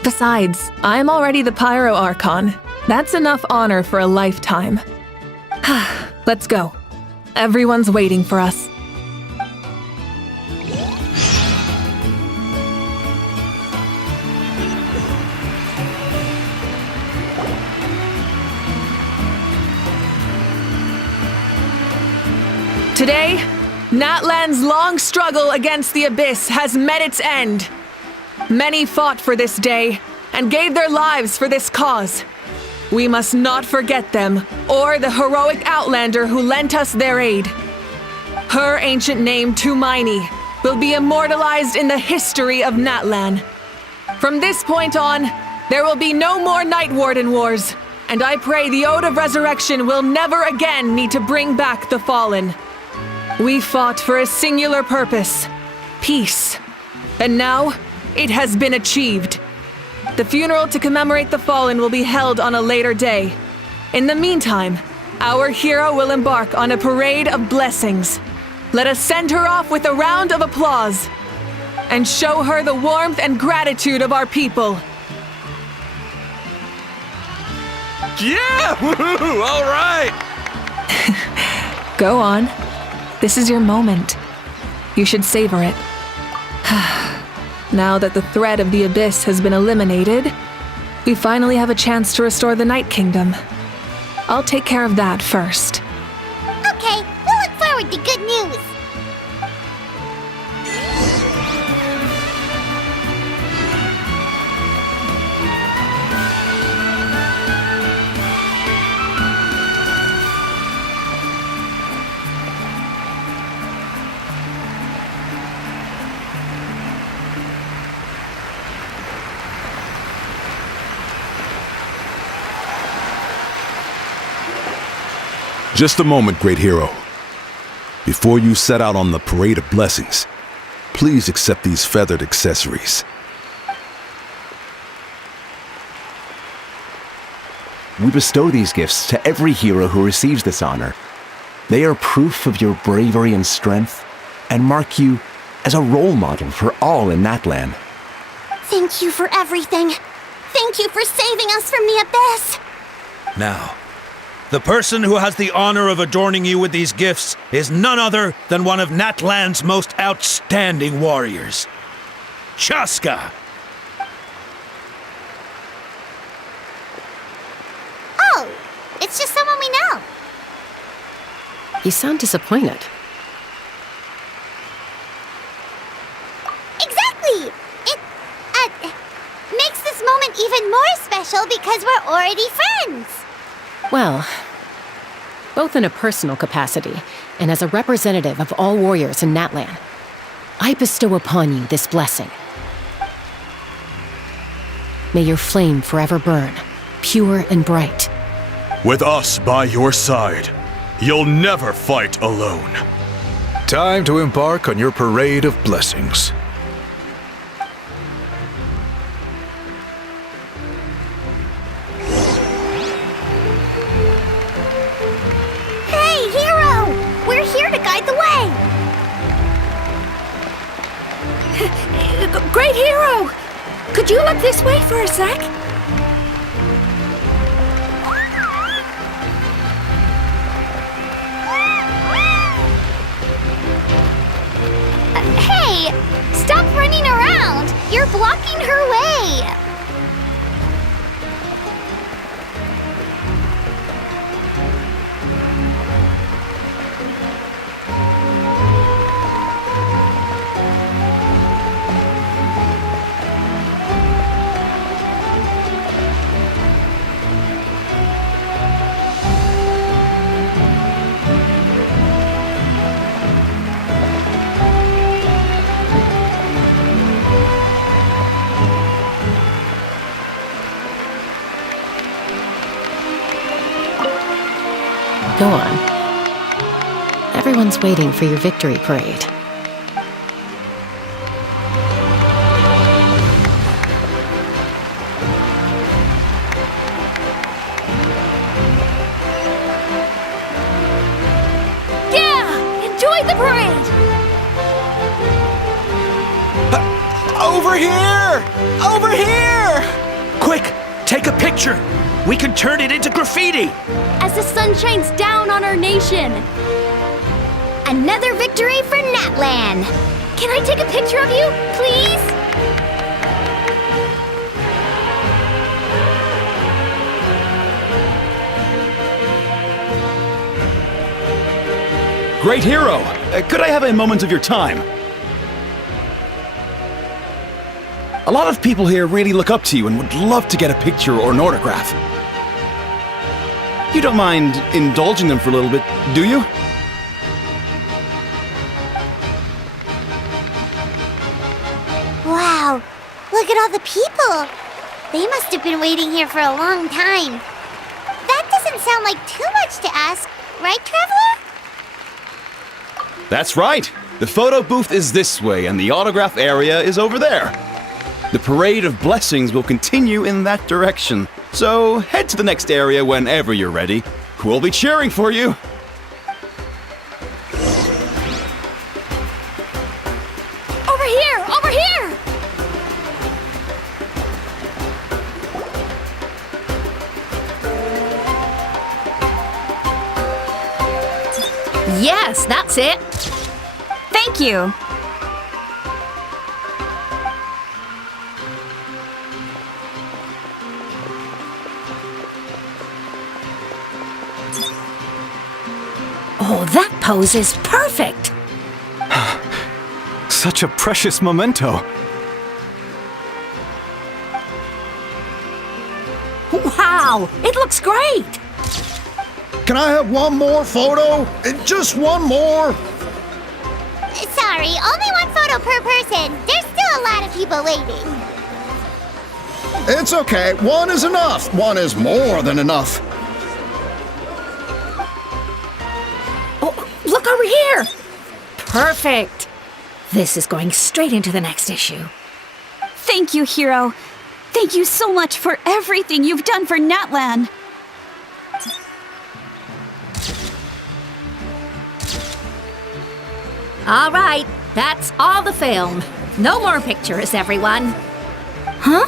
Besides, I'm already the Pyro Archon. That's enough honor for a lifetime. Let's go. Everyone's waiting for us. Today, Natlan's long struggle against the Abyss has met its end. Many fought for this day and gave their lives for this cause. We must not forget them or the heroic Outlander who lent us their aid. Her ancient name, Tumaini, will be immortalized in the history of Natlan. From this point on, There will be no more Night Warden wars, and I pray the Ode of Resurrection will never again need to bring back the fallen. We fought for a singular purpose, peace, and now it has been achieved. The funeral to commemorate the fallen will be held on a later day. In the meantime, our hero will embark on a parade of blessings. Let us send her off with a round of applause and show her the warmth and gratitude of our people. Yeah! Woohoo! All right! Go on. This is your moment. You should savor it. Now that the threat of the Abyss has been eliminated, we finally have a chance to restore the Night Kingdom. I'll take care of that first. Okay, we'll look forward to good news. Just a moment, great hero. Before you set out on the parade of blessings, please accept these feathered accessories. We bestow these gifts to every hero who receives this honor. They are proof of your bravery and strength, and mark you as a role model for all in Natlan. Thank you for everything. Thank you for saving us from the Abyss. Now, the person who has the honor of adorning you with these gifts is none other than one of Natlan's most outstanding warriors, Chaska. Oh, it's just someone we know. You sound disappointed. Exactly! It, makes this moment even more special because we're already friends. Well, both in a personal capacity and as a representative of all warriors in Natlan, I bestow upon you this blessing. May your flame forever burn, pure and bright. With us by your side, you'll never fight alone. Time to embark on your parade of blessings. Hey, hero! We're here to guide the way! Great hero! Could you look this way for a sec? Hey! Stop running around! You're blocking her way! Go on. Everyone's waiting for your victory parade. Yeah! Enjoy the parade! Over here! Over here! Quick, take a picture. We can turn it into graffiti. As the sun shines down on our nation. Another victory for Natlan! Can I take a picture of you, please? Great hero! Could I have a moment of your time? A lot of people here really look up to you and would love to get a picture or an autograph. You don't mind indulging them for a little bit, do you? Wow, look at all the people. They must have been waiting here for a long time. That doesn't sound like too much to ask, right, Traveler? That's right. The photo booth is this way, and the autograph area is over there. The Parade of Blessings will continue in that direction, so head to the next area whenever you're ready. We'll be cheering for you. Over here! Over here! Yes, that's it. Thank you. Oh, that pose is perfect. Such a precious memento. Wow, it looks great. Can I have one more photo? Just one more? Sorry, only one photo per person. There's still a lot of people waiting. It's okay. One is enough. One is more than enough. Oh, look over here. Perfect. This is going straight into the next issue. Thank you, Hero. Thank you so much for everything you've done for Natlan. All right, that's all the film. No more pictures, everyone. Huh?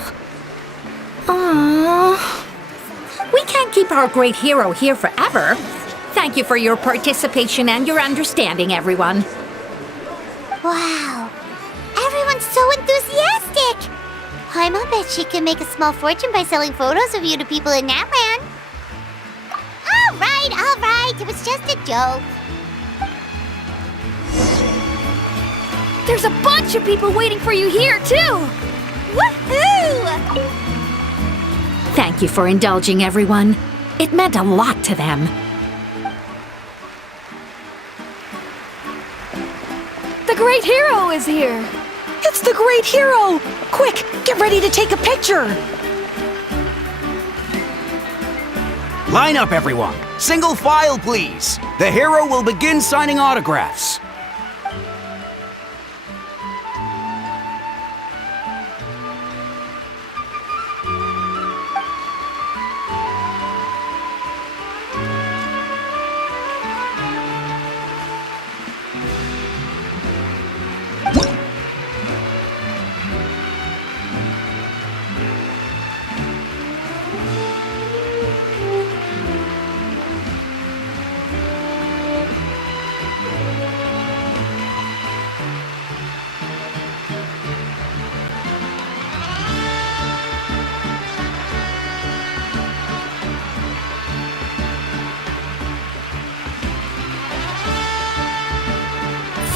Aww. We can't keep our great hero here forever. Thank you for your participation and your understanding, everyone. Wow. Everyone's so enthusiastic. I'll bet she can make a small fortune by selling photos of you to people in Natlan. All right. It was just a joke. There's a bunch of people waiting for you here, too! Woohoo! Thank you for indulging, everyone. It meant a lot to them. The great hero is here! It's the great hero! Quick, get ready to take a picture! Line up, everyone. Single file, please. The hero will begin signing autographs.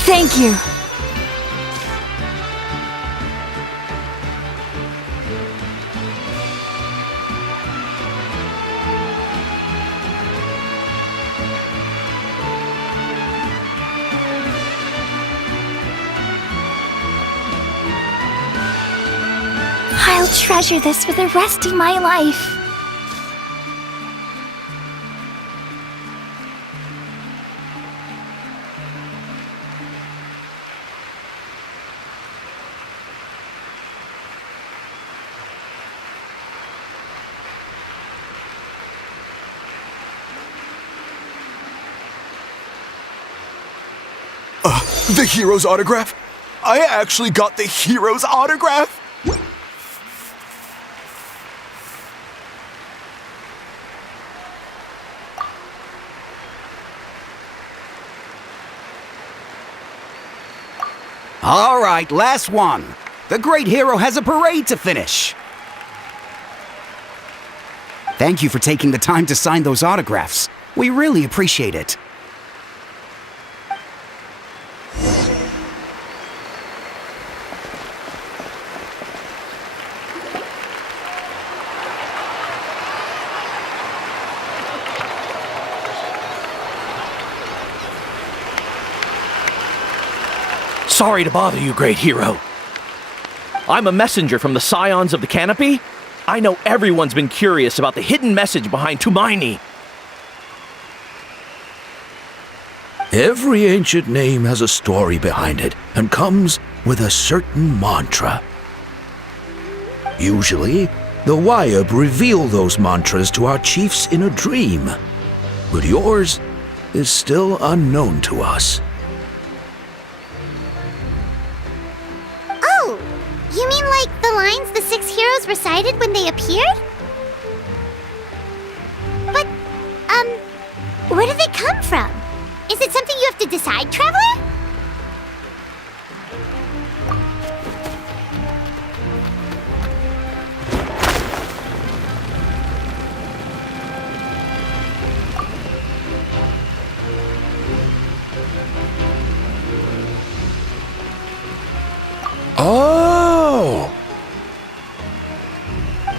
Thank you. I'll treasure this for the rest of my life. The hero's autograph? I actually got the hero's autograph? All right, last one. The great hero has a parade to finish. Thank you for taking the time to sign those autographs. We really appreciate it. Sorry to bother you, great hero. I'm a messenger from the Scions of the Canopy. I know everyone's been curious about the hidden message behind Tumaini. Every ancient name has a story behind it and comes with a certain mantra. Usually, the Wayab reveal those mantras to our chiefs in a dream, but yours is still unknown to us. Oh, you mean like the lines the 6 heroes recited when they appeared? But, where do they come from? Is it something you have to decide, Traveler? Oh!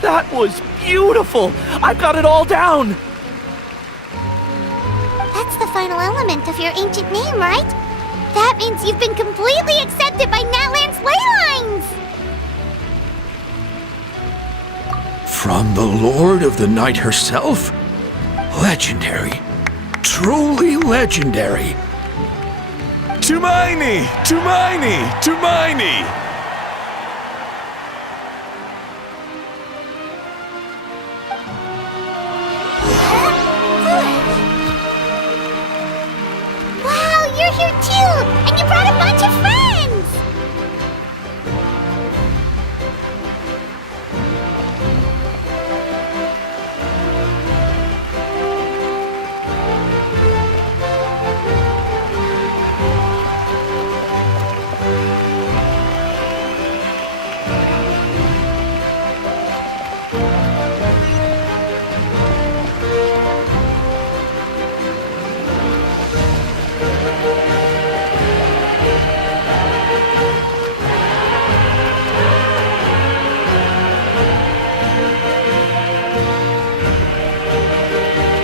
That was beautiful! I've got it all down! That's the final element of your ancient name, right? That means you've been completely accepted by Natlan's ley lines! From the Lord of the Night herself? Legendary. Truly legendary. Tumaini! Tumaini! Tumaini! Wow, you're here too! And you brought a bunch of friends!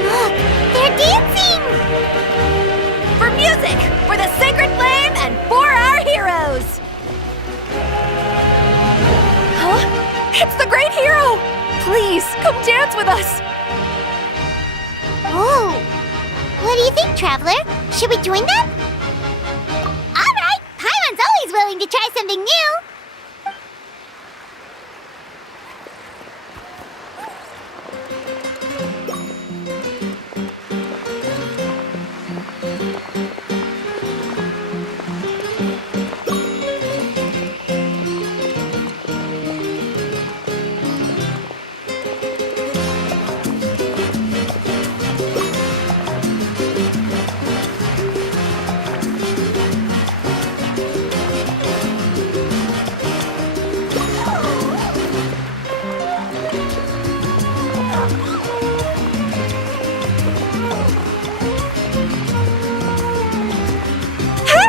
Look, they're dancing! For music, for the sacred flame, and for our heroes! Huh? It's the great hero! Please, come dance with us! Oh, what do you think, Traveler? Should we join them? Alright, Paimon's always willing to try something new!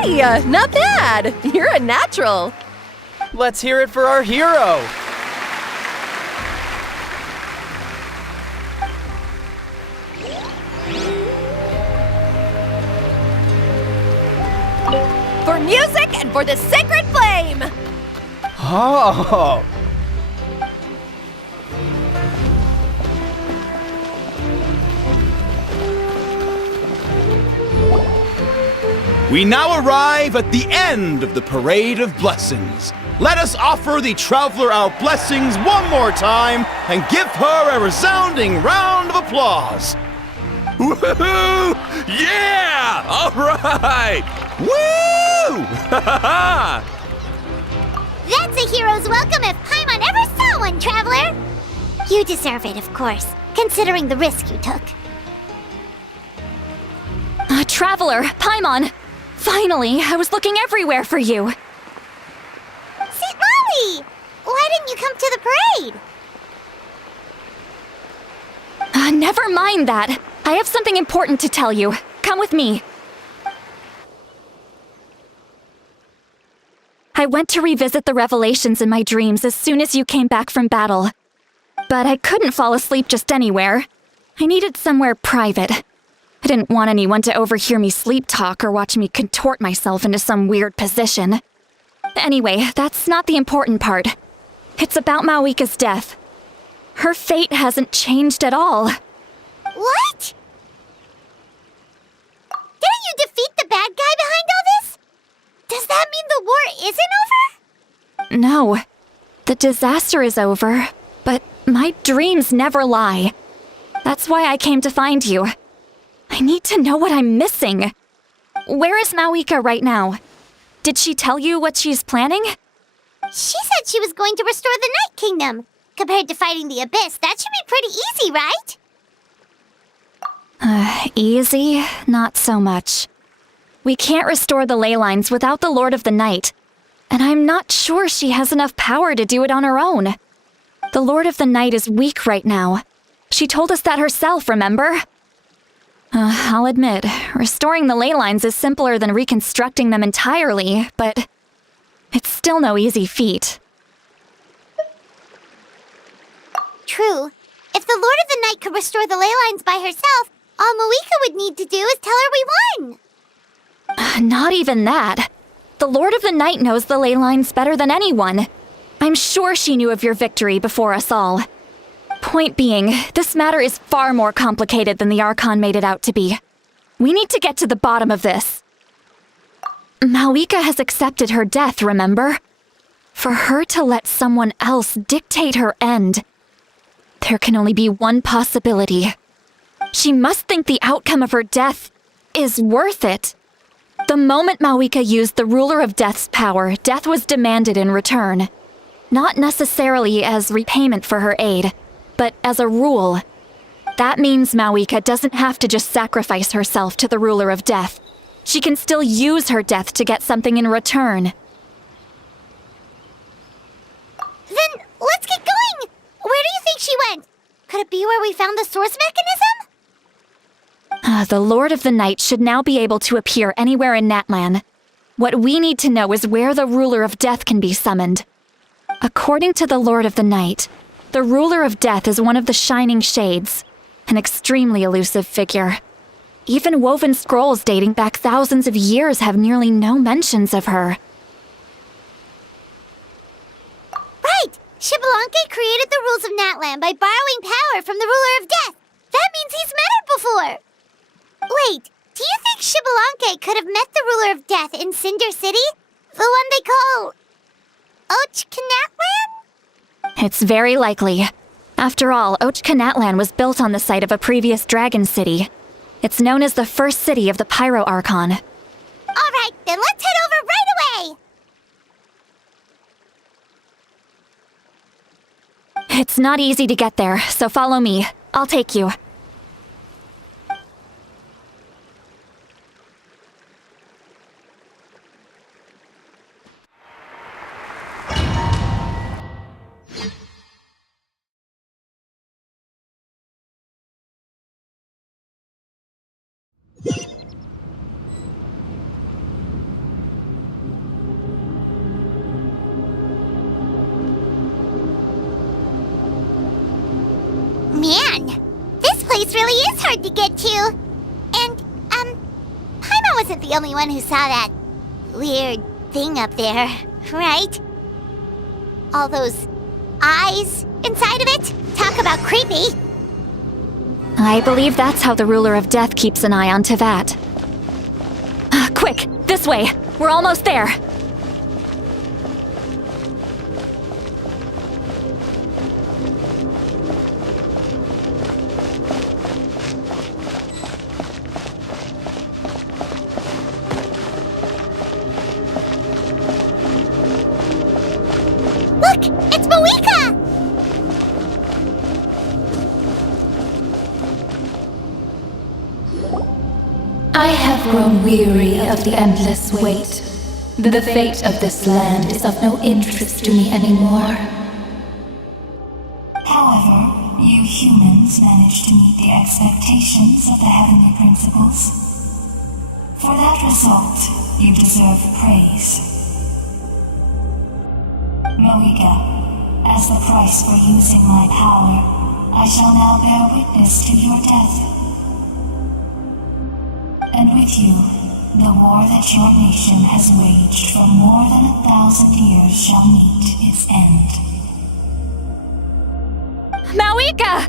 Hey, not bad! You're a natural! Let's hear it for our hero! For music and for the sacred flame! Oh! We now arrive at the end of the Parade of Blessings. Let us offer the Traveler our blessings one more time and give her a resounding round of applause. Woohoo! Yeah! All right! Woo! That's a hero's welcome if Paimon ever saw one, Traveler! You deserve it, of course, considering the risk you took. Traveler, Paimon! Finally, I was looking everywhere for you! St. Molly! Why didn't you come to the parade? Never mind that. I have something important to tell you. Come with me. I went to revisit the revelations in my dreams as soon as you came back from battle. But I couldn't fall asleep just anywhere. I needed somewhere private. I didn't want anyone to overhear me sleep talk or watch me contort myself into some weird position. Anyway, that's not the important part. It's about Mawika's death. Her fate hasn't changed at all. What? Didn't you defeat the bad guy behind all this? Does that mean the war isn't over? No. The disaster is over, but my dreams never lie. That's why I came to find you. I need to know what I'm missing. Where is Mawika right now? Did she tell you what she's planning? She said she was going to restore the Night Kingdom. Compared to fighting the Abyss, that should be pretty easy, right? Easy? Not so much. We can't restore the ley lines without the Lord of the Night, and I'm not sure she has enough power to do it on her own. The Lord of the Night is weak right now. She told us that herself, remember? I'll admit, restoring the ley lines is simpler than reconstructing them entirely, but it's still no easy feat. True. If the Lord of the Night could restore the ley lines by herself, all Mawika would need to do is tell her we won. Not even that. The Lord of the Night knows the ley lines better than anyone. I'm sure she knew of your victory before us all. Point being, this matter is far more complicated than the Archon made it out to be. We need to get to the bottom of this. Mawika has accepted her death, remember? For her to let someone else dictate her end, there can only be one possibility. She must think the outcome of her death is worth it. The moment Mawika used the Ruler of Death's power, death was demanded in return. Not necessarily as repayment for her aid, but as a rule. That means Mawika doesn't have to just sacrifice herself to the Ruler of Death. She can still use her death to get something in return. Then let's get going! Where do you think she went? Could it be where we found the source mechanism? The Lord of the Night should now be able to appear anywhere in Natlan. What we need to know is where the Ruler of Death can be summoned. According to the Lord of the Night, the Ruler of Death is one of the Shining Shades, an extremely elusive figure. Even woven scrolls dating back thousands of years have nearly no mentions of her. Right! Xbalanque created the rules of Natlan by borrowing power from the Ruler of Death. That means he's met her before! Wait, do you think Xbalanque could have met the Ruler of Death in Cinder City? The one they call... Ochkanatlan? It's very likely. After all, Ochkanatlan was built on the site of a previous dragon city. It's known as the first city of the Pyro Archon. Alright, then let's head over right away! It's not easy to get there, so follow me. I'll take you. Man, this place really is hard to get to. And, Paimon wasn't the only one who saw that weird thing up there, right? All those eyes inside of it? Talk about creepy. I believe that's how the Ruler of Death keeps an eye on Tevat. Quick, this way! We're almost there! Look! It's Mawika! I have grown weary of the endless wait. The fate of this land is of no interest to me anymore. However, you humans managed to meet the expectations of the heavenly principles. For that result, you deserve praise. Mawika, as the price for using my power, I shall now bear witness to your death. And with you, the war that your nation has waged for more than 1,000 years shall meet its end. Maoika!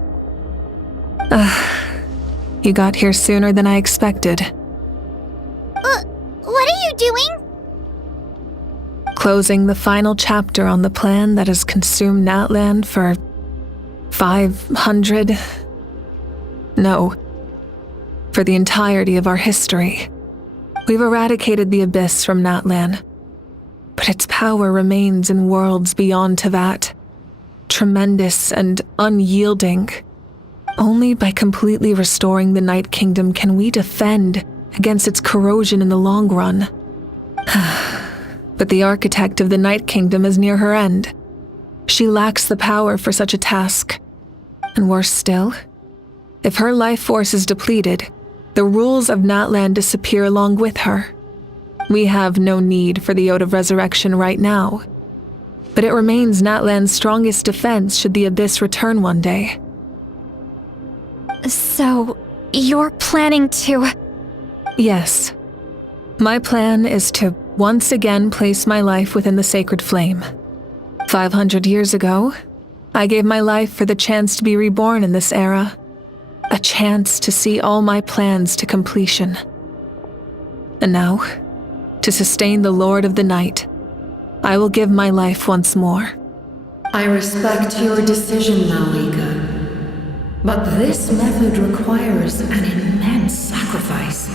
You got here sooner than I expected. What are you doing? Closing the final chapter on the plan that has consumed Natlan for 500... No. For the entirety of our history. We've eradicated the Abyss from Natlan, but its power remains in worlds beyond Tevat. Tremendous and unyielding. Only by completely restoring the Night Kingdom can we defend against its corrosion in the long run. But the architect of the Night Kingdom is near her end. She lacks the power for such a task. And worse still, if her life force is depleted, the rules of Natlan disappear along with her. We have no need for the Ode of Resurrection right now, but it remains Natlan's strongest defense should the Abyss return one day. So, you're planning to... Yes. My plan is to once again place my life within the sacred flame. 500 years ago, I gave my life for the chance to be reborn in this era. A chance to see all my plans to completion. And now, to sustain the Lord of the Night, I will give my life once more. I respect your decision, Maoika. But this method requires an immense sacrifice.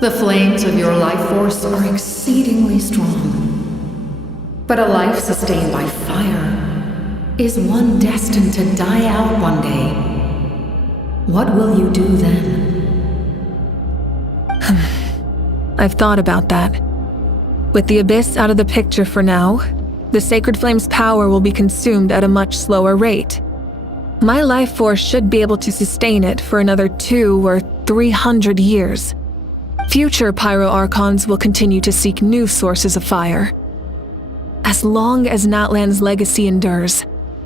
The flames of your life force are exceedingly strong. But a life sustained by fire is one destined to die out one day. What will you do then? I've thought about that. With the Abyss out of the picture for now, the Sacred Flame's power will be consumed at a much slower rate. My life force should be able to sustain it for another 200 or 300 years. Future Pyro Archons will continue to seek new sources of fire. As long as Natlan's legacy endures,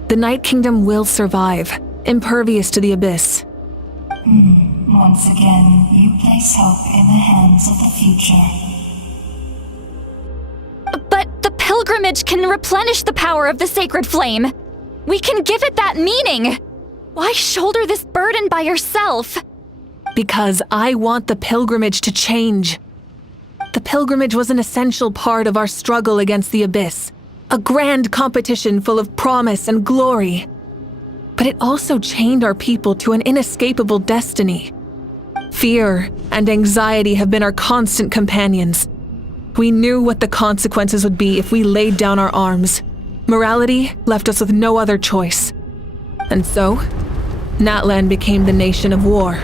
the Night Kingdom will survive, impervious to the Abyss. Once again, you place hope in the hands of the future. But the pilgrimage can replenish the power of the sacred flame. We can give it that meaning. Why shoulder this burden by yourself? Because I want the pilgrimage to change. The pilgrimage was an essential part of our struggle against the Abyss, a grand competition full of promise and glory. But it also chained our people to an inescapable destiny. Fear and anxiety have been our constant companions. We knew what the consequences would be if we laid down our arms. Morality left us with no other choice. And so, Natlan became the nation of war.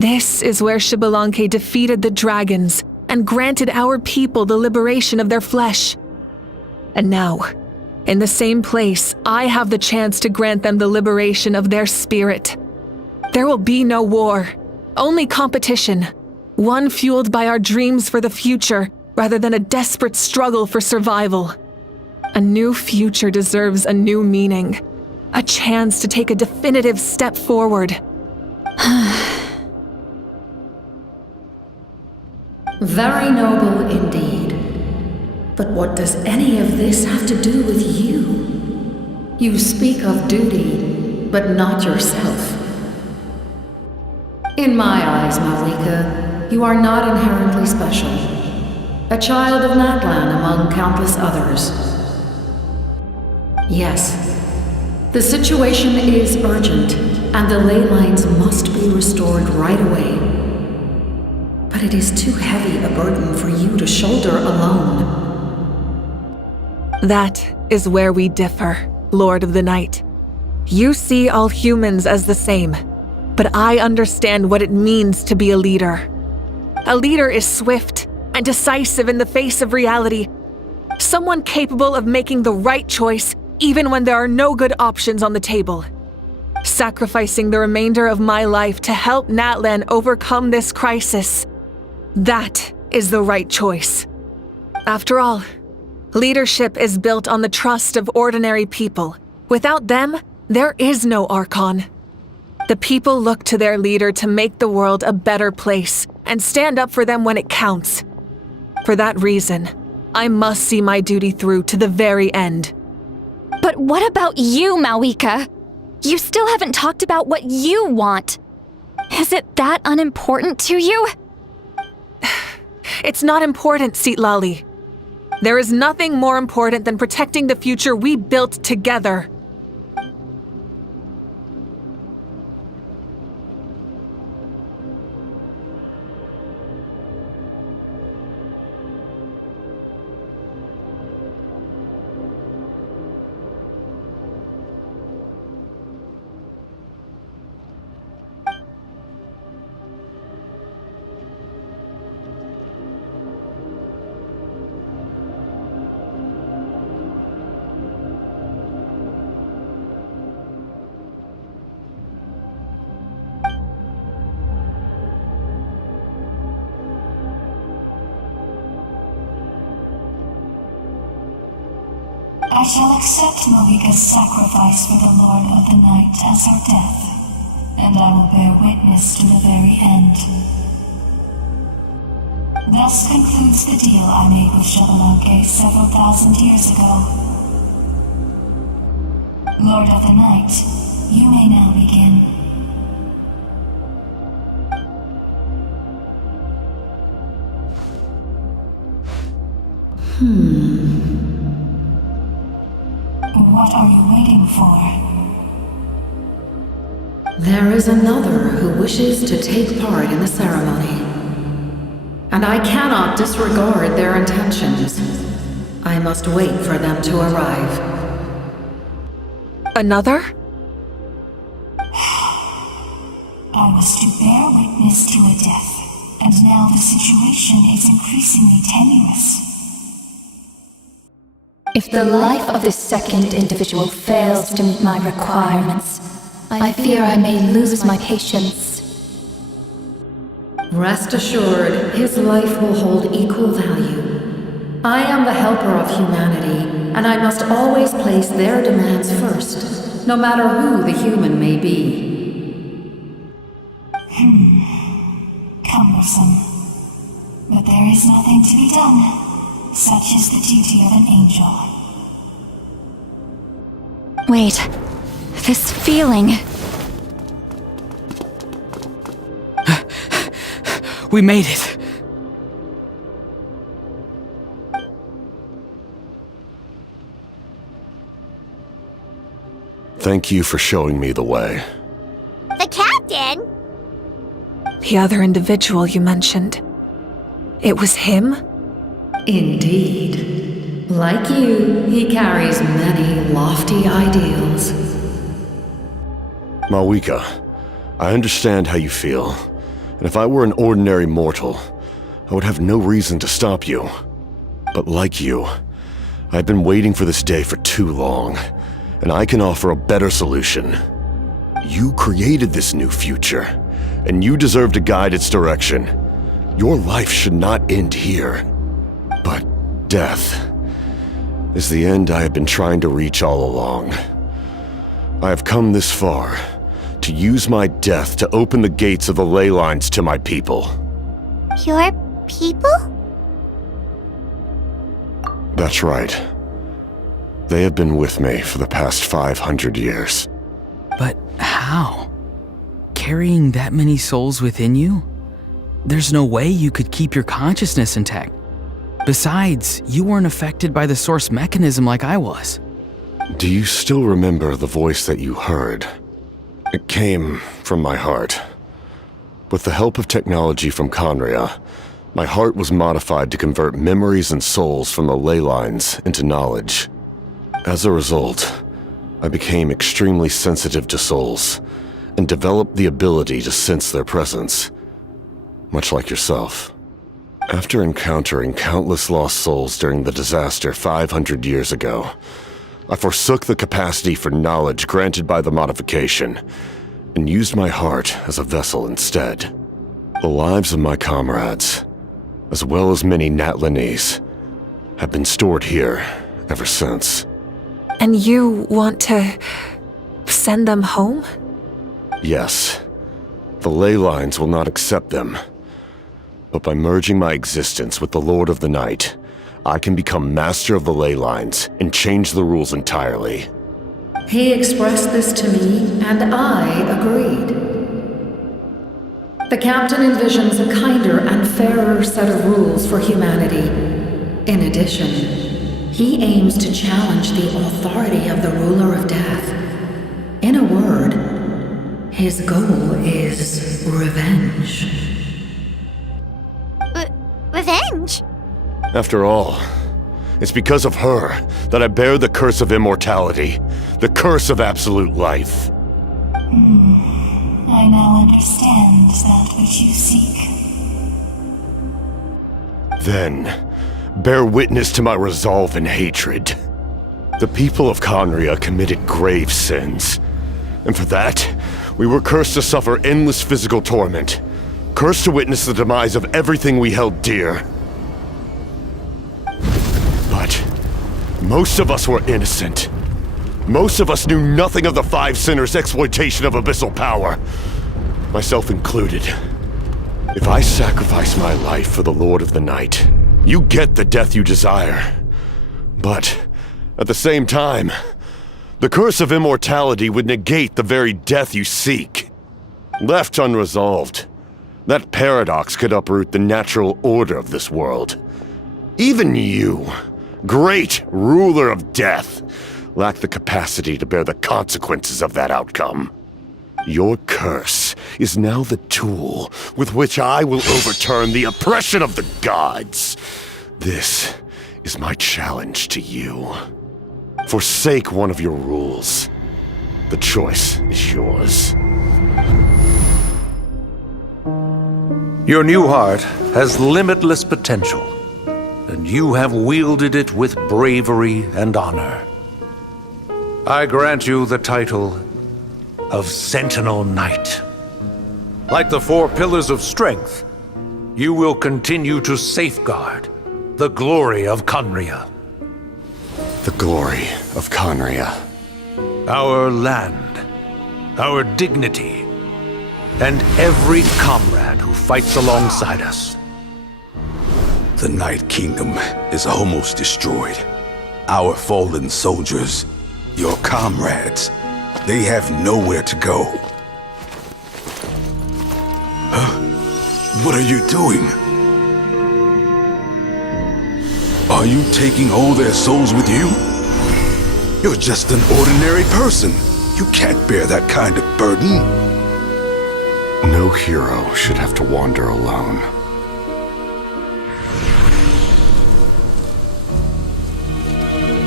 This is where Xbalanque defeated the dragons and granted our people the liberation of their flesh. And now, in the same place, I have the chance to grant them the liberation of their spirit. There will be no war, only competition. One fueled by our dreams for the future, rather than a desperate struggle for survival. A new future deserves a new meaning. A chance to take a definitive step forward. Very noble indeed. But what does any of this have to do with you? You speak of duty, but not yourself. In my eyes, Maoika, you are not inherently special. A child of Natlan among countless others. Yes, the situation is urgent, and the ley lines must be restored right away. But it is too heavy a burden for you to shoulder alone. That is where we differ, Lord of the Night. You see all humans as the same, but I understand what it means to be a leader. A leader is swift and decisive in the face of reality. Someone capable of making the right choice even when there are no good options on the table. Sacrificing the remainder of my life to help Natlan overcome this crisis. That is the right choice. After all, leadership is built on the trust of ordinary people. Without them, there is no Archon. The people look to their leader to make the world a better place and stand up for them when it counts. For that reason, I must see my duty through to the very end. But what about you, Malika? You still haven't talked about what you want. Is it that unimportant to you? It's not important, Citlali. There is nothing more important than protecting the future we built together. I shall accept Malika's sacrifice for the Lord of the Night as her death, and I will bear witness to the very end. Thus concludes the deal I made with Xbalanque several thousand years ago. Lord of the Night, you may now begin. What are you waiting for? There is another who wishes to take part in the ceremony. And I cannot disregard their intentions. I must wait for them to arrive. Another? I was to bear witness to a death, and now the situation is increasingly tenuous. If the life of this second individual fails to meet my requirements, I fear I may lose my patience. Rest assured, his life will hold equal value. I am the helper of humanity, and I must always place their demands first, no matter who the human may be. Cumbersome. But there is nothing to be done. Such is the duty of an angel. Wait, this feeling. We made it. Thank you for showing me the way. The captain? The other individual you mentioned. It was him? Indeed. Like you, he carries many lofty ideals. Malika, I understand how you feel. And if I were an ordinary mortal, I would have no reason to stop you. But like you, I've been waiting for this day for too long, and I can offer a better solution. You created this new future, and you deserve to guide its direction. Your life should not end here. But death is the end I have been trying to reach all along. I have come this far to use my death to open the gates of the ley lines to my people. Your people? That's right. They have been with me for the past 500 years. But how? Carrying that many souls within you? There's no way you could keep your consciousness intact. Besides, you weren't affected by the source mechanism like I was. Do you still remember the voice that you heard? It came from my heart. With the help of technology from Conria, my heart was modified to convert memories and souls from the ley lines into knowledge. As a result, I became extremely sensitive to souls and developed the ability to sense their presence, much like yourself. After encountering countless lost souls during the disaster 500 years ago, I forsook the capacity for knowledge granted by the modification and used my heart as a vessel instead. The lives of my comrades, as well as many Natlanese, have been stored here ever since. And you want to send them home? Yes. The ley lines will not accept them. But by merging my existence with the Lord of the Night, I can become master of the ley lines and change the rules entirely. He expressed this to me, and I agreed. The captain envisions a kinder and fairer set of rules for humanity. In addition, he aims to challenge the authority of the ruler of death. In a word, his goal is revenge. Revenge? After all, it's because of her that I bear the curse of immortality, the curse of absolute life. I now understand that which you seek. Then, bear witness to my resolve and hatred. The people of Conria committed grave sins, and for that, we were cursed to suffer endless physical torment, cursed to witness the demise of everything we held dear. But most of us were innocent. Most of us knew nothing of the Five Sinners' exploitation of abyssal power, myself included. If I sacrifice my life for the Lord of the Night, you get the death you desire. But at the same time, the curse of immortality would negate the very death you seek. Left unresolved, that paradox could uproot the natural order of this world. Even you, great ruler of death, lack the capacity to bear the consequences of that outcome. Your curse is now the tool with which I will overturn the oppression of the gods. This is my challenge to you. Forsake one of your rules. The choice is yours. Your new heart has limitless potential, and you have wielded it with bravery and honor. I grant you the title of Sentinel Knight. Like the four pillars of strength, you will continue to safeguard the glory of Conria. The glory of Conria. Our land, our dignity, and every comrade who fights alongside us. The Night Kingdom is almost destroyed. Our fallen soldiers, your comrades, they have nowhere to go. Huh? What are you doing? Are you taking all their souls with you? You're just an ordinary person. You can't bear that kind of burden. No hero should have to wander alone.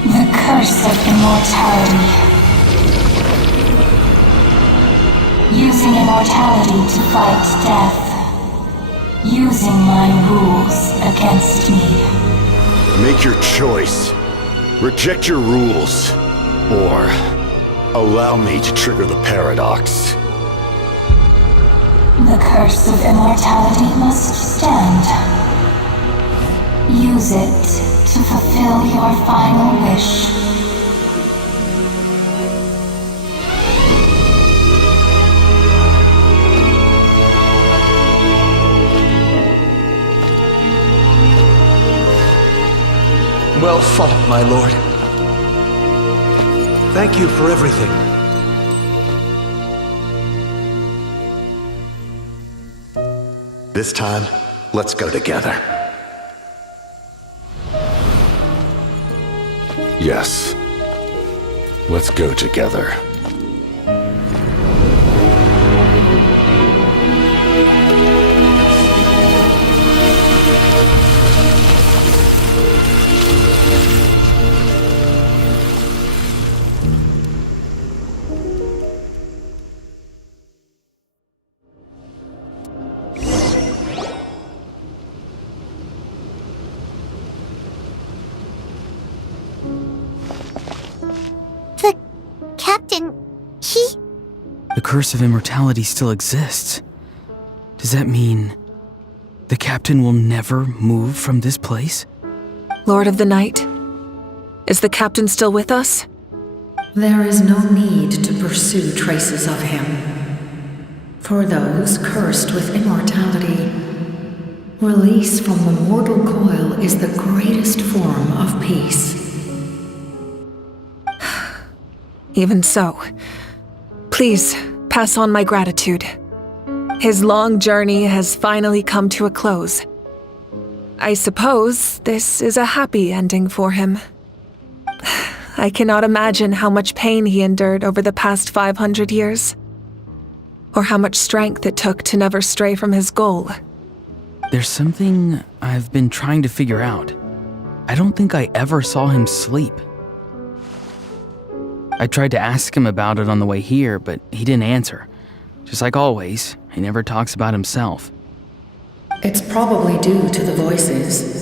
The curse of immortality. Using immortality to fight death. Using my rules against me. Make your choice. Reject your rules. Or allow me to trigger the paradox. The curse of immortality must stand. Use it to fulfill your final wish. Well fought, my lord. Thank you for everything. This time, let's go together. Yes. Let's go together. Captain, The curse of immortality still exists. Does that mean the captain will never move from this place? Lord of the Night, is the captain still with us? There is no need to pursue traces of him. For those cursed with immortality, release from the mortal coil is the greatest form of peace. Even so, please pass on my gratitude. His long journey has finally come to a close. I suppose this is a happy ending for him. I cannot imagine how much pain he endured over the past 500 years, or how much strength it took to never stray from his goal. There's something I've been trying to figure out. I don't think I ever saw him sleep. I tried to ask him about it on the way here, but he didn't answer. Just like always, he never talks about himself. It's probably due to the voices.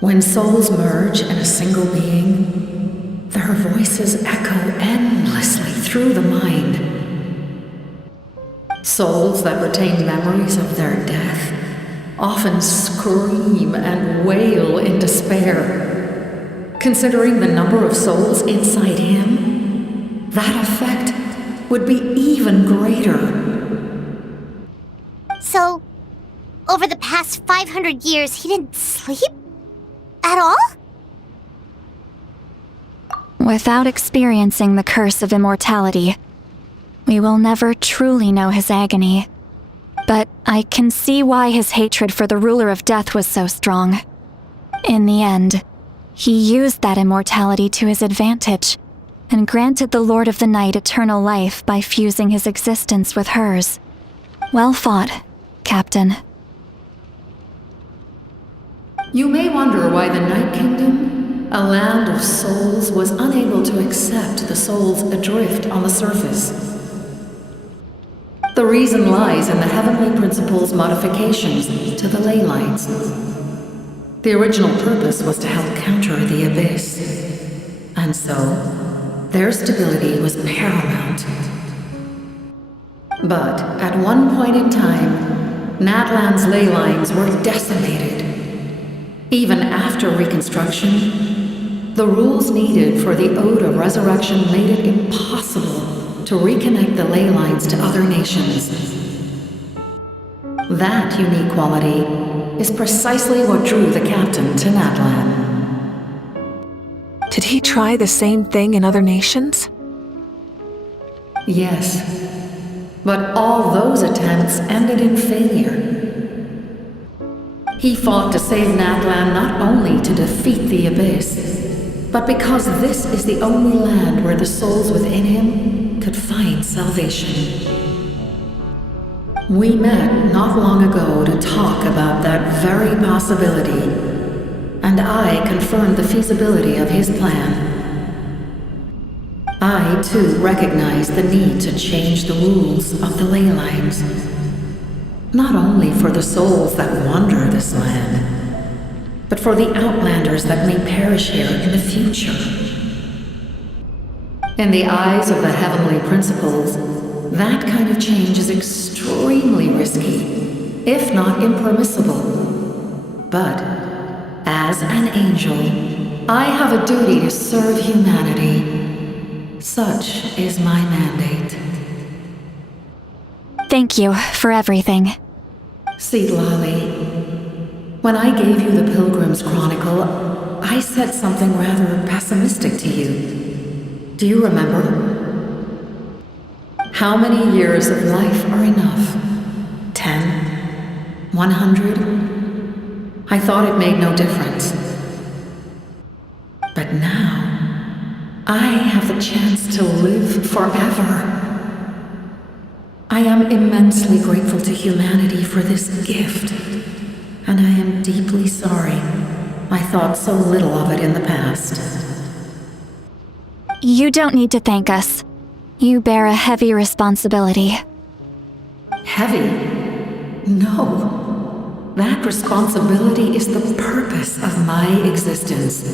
When souls merge in a single being, their voices echo endlessly through the mind. Souls that retain memories of their death often scream and wail in despair. Considering the number of souls inside him, that effect would be even greater. So, over the past 500 years, he didn't sleep? At all? Without experiencing the curse of immortality, we will never truly know his agony. But I can see why his hatred for the ruler of death was so strong. In the end, he used that immortality to his advantage, and granted the Lord of the Night eternal life by fusing his existence with hers. Well fought, Captain. You may wonder why the Night Kingdom, a land of souls, was unable to accept the souls adrift on the surface. The reason lies in the Heavenly Principle's modifications to the ley lines. The original purpose was to help counter the Abyss, and so their stability was paramount. But at one point in time, Natlan's ley lines were decimated. Even after reconstruction, the rules needed for the Ode of Resurrection made it impossible to reconnect the ley lines to other nations. That unique quality is precisely what drew the captain to Natlan. Did he try the same thing in other nations? Yes, but all those attempts ended in failure. He fought to save Natlan not only to defeat the Abyss, but because this is the only land where the souls within him could find salvation. We met not long ago to talk about that very possibility, and I confirmed the feasibility of his plan. I, too, recognize the need to change the rules of the ley lines. Not only for the souls that wander this land, but for the outlanders that may perish here in the future. In the eyes of the Heavenly Principles, that kind of change is extremely risky, if not impermissible. But, as an angel, I have a duty to serve humanity. Such is my mandate. Thank you for everything. Seedlali, when I gave you the Pilgrim's Chronicle, I said something rather pessimistic to you. Do you remember? How many years of life are enough? 10? 100? I thought it made no difference. But now, I have the chance to live forever. I am immensely grateful to humanity for this gift, and I am deeply sorry I thought so little of it in the past. You don't need to thank us. You bear a heavy responsibility. Heavy? No. That responsibility is the purpose of my existence.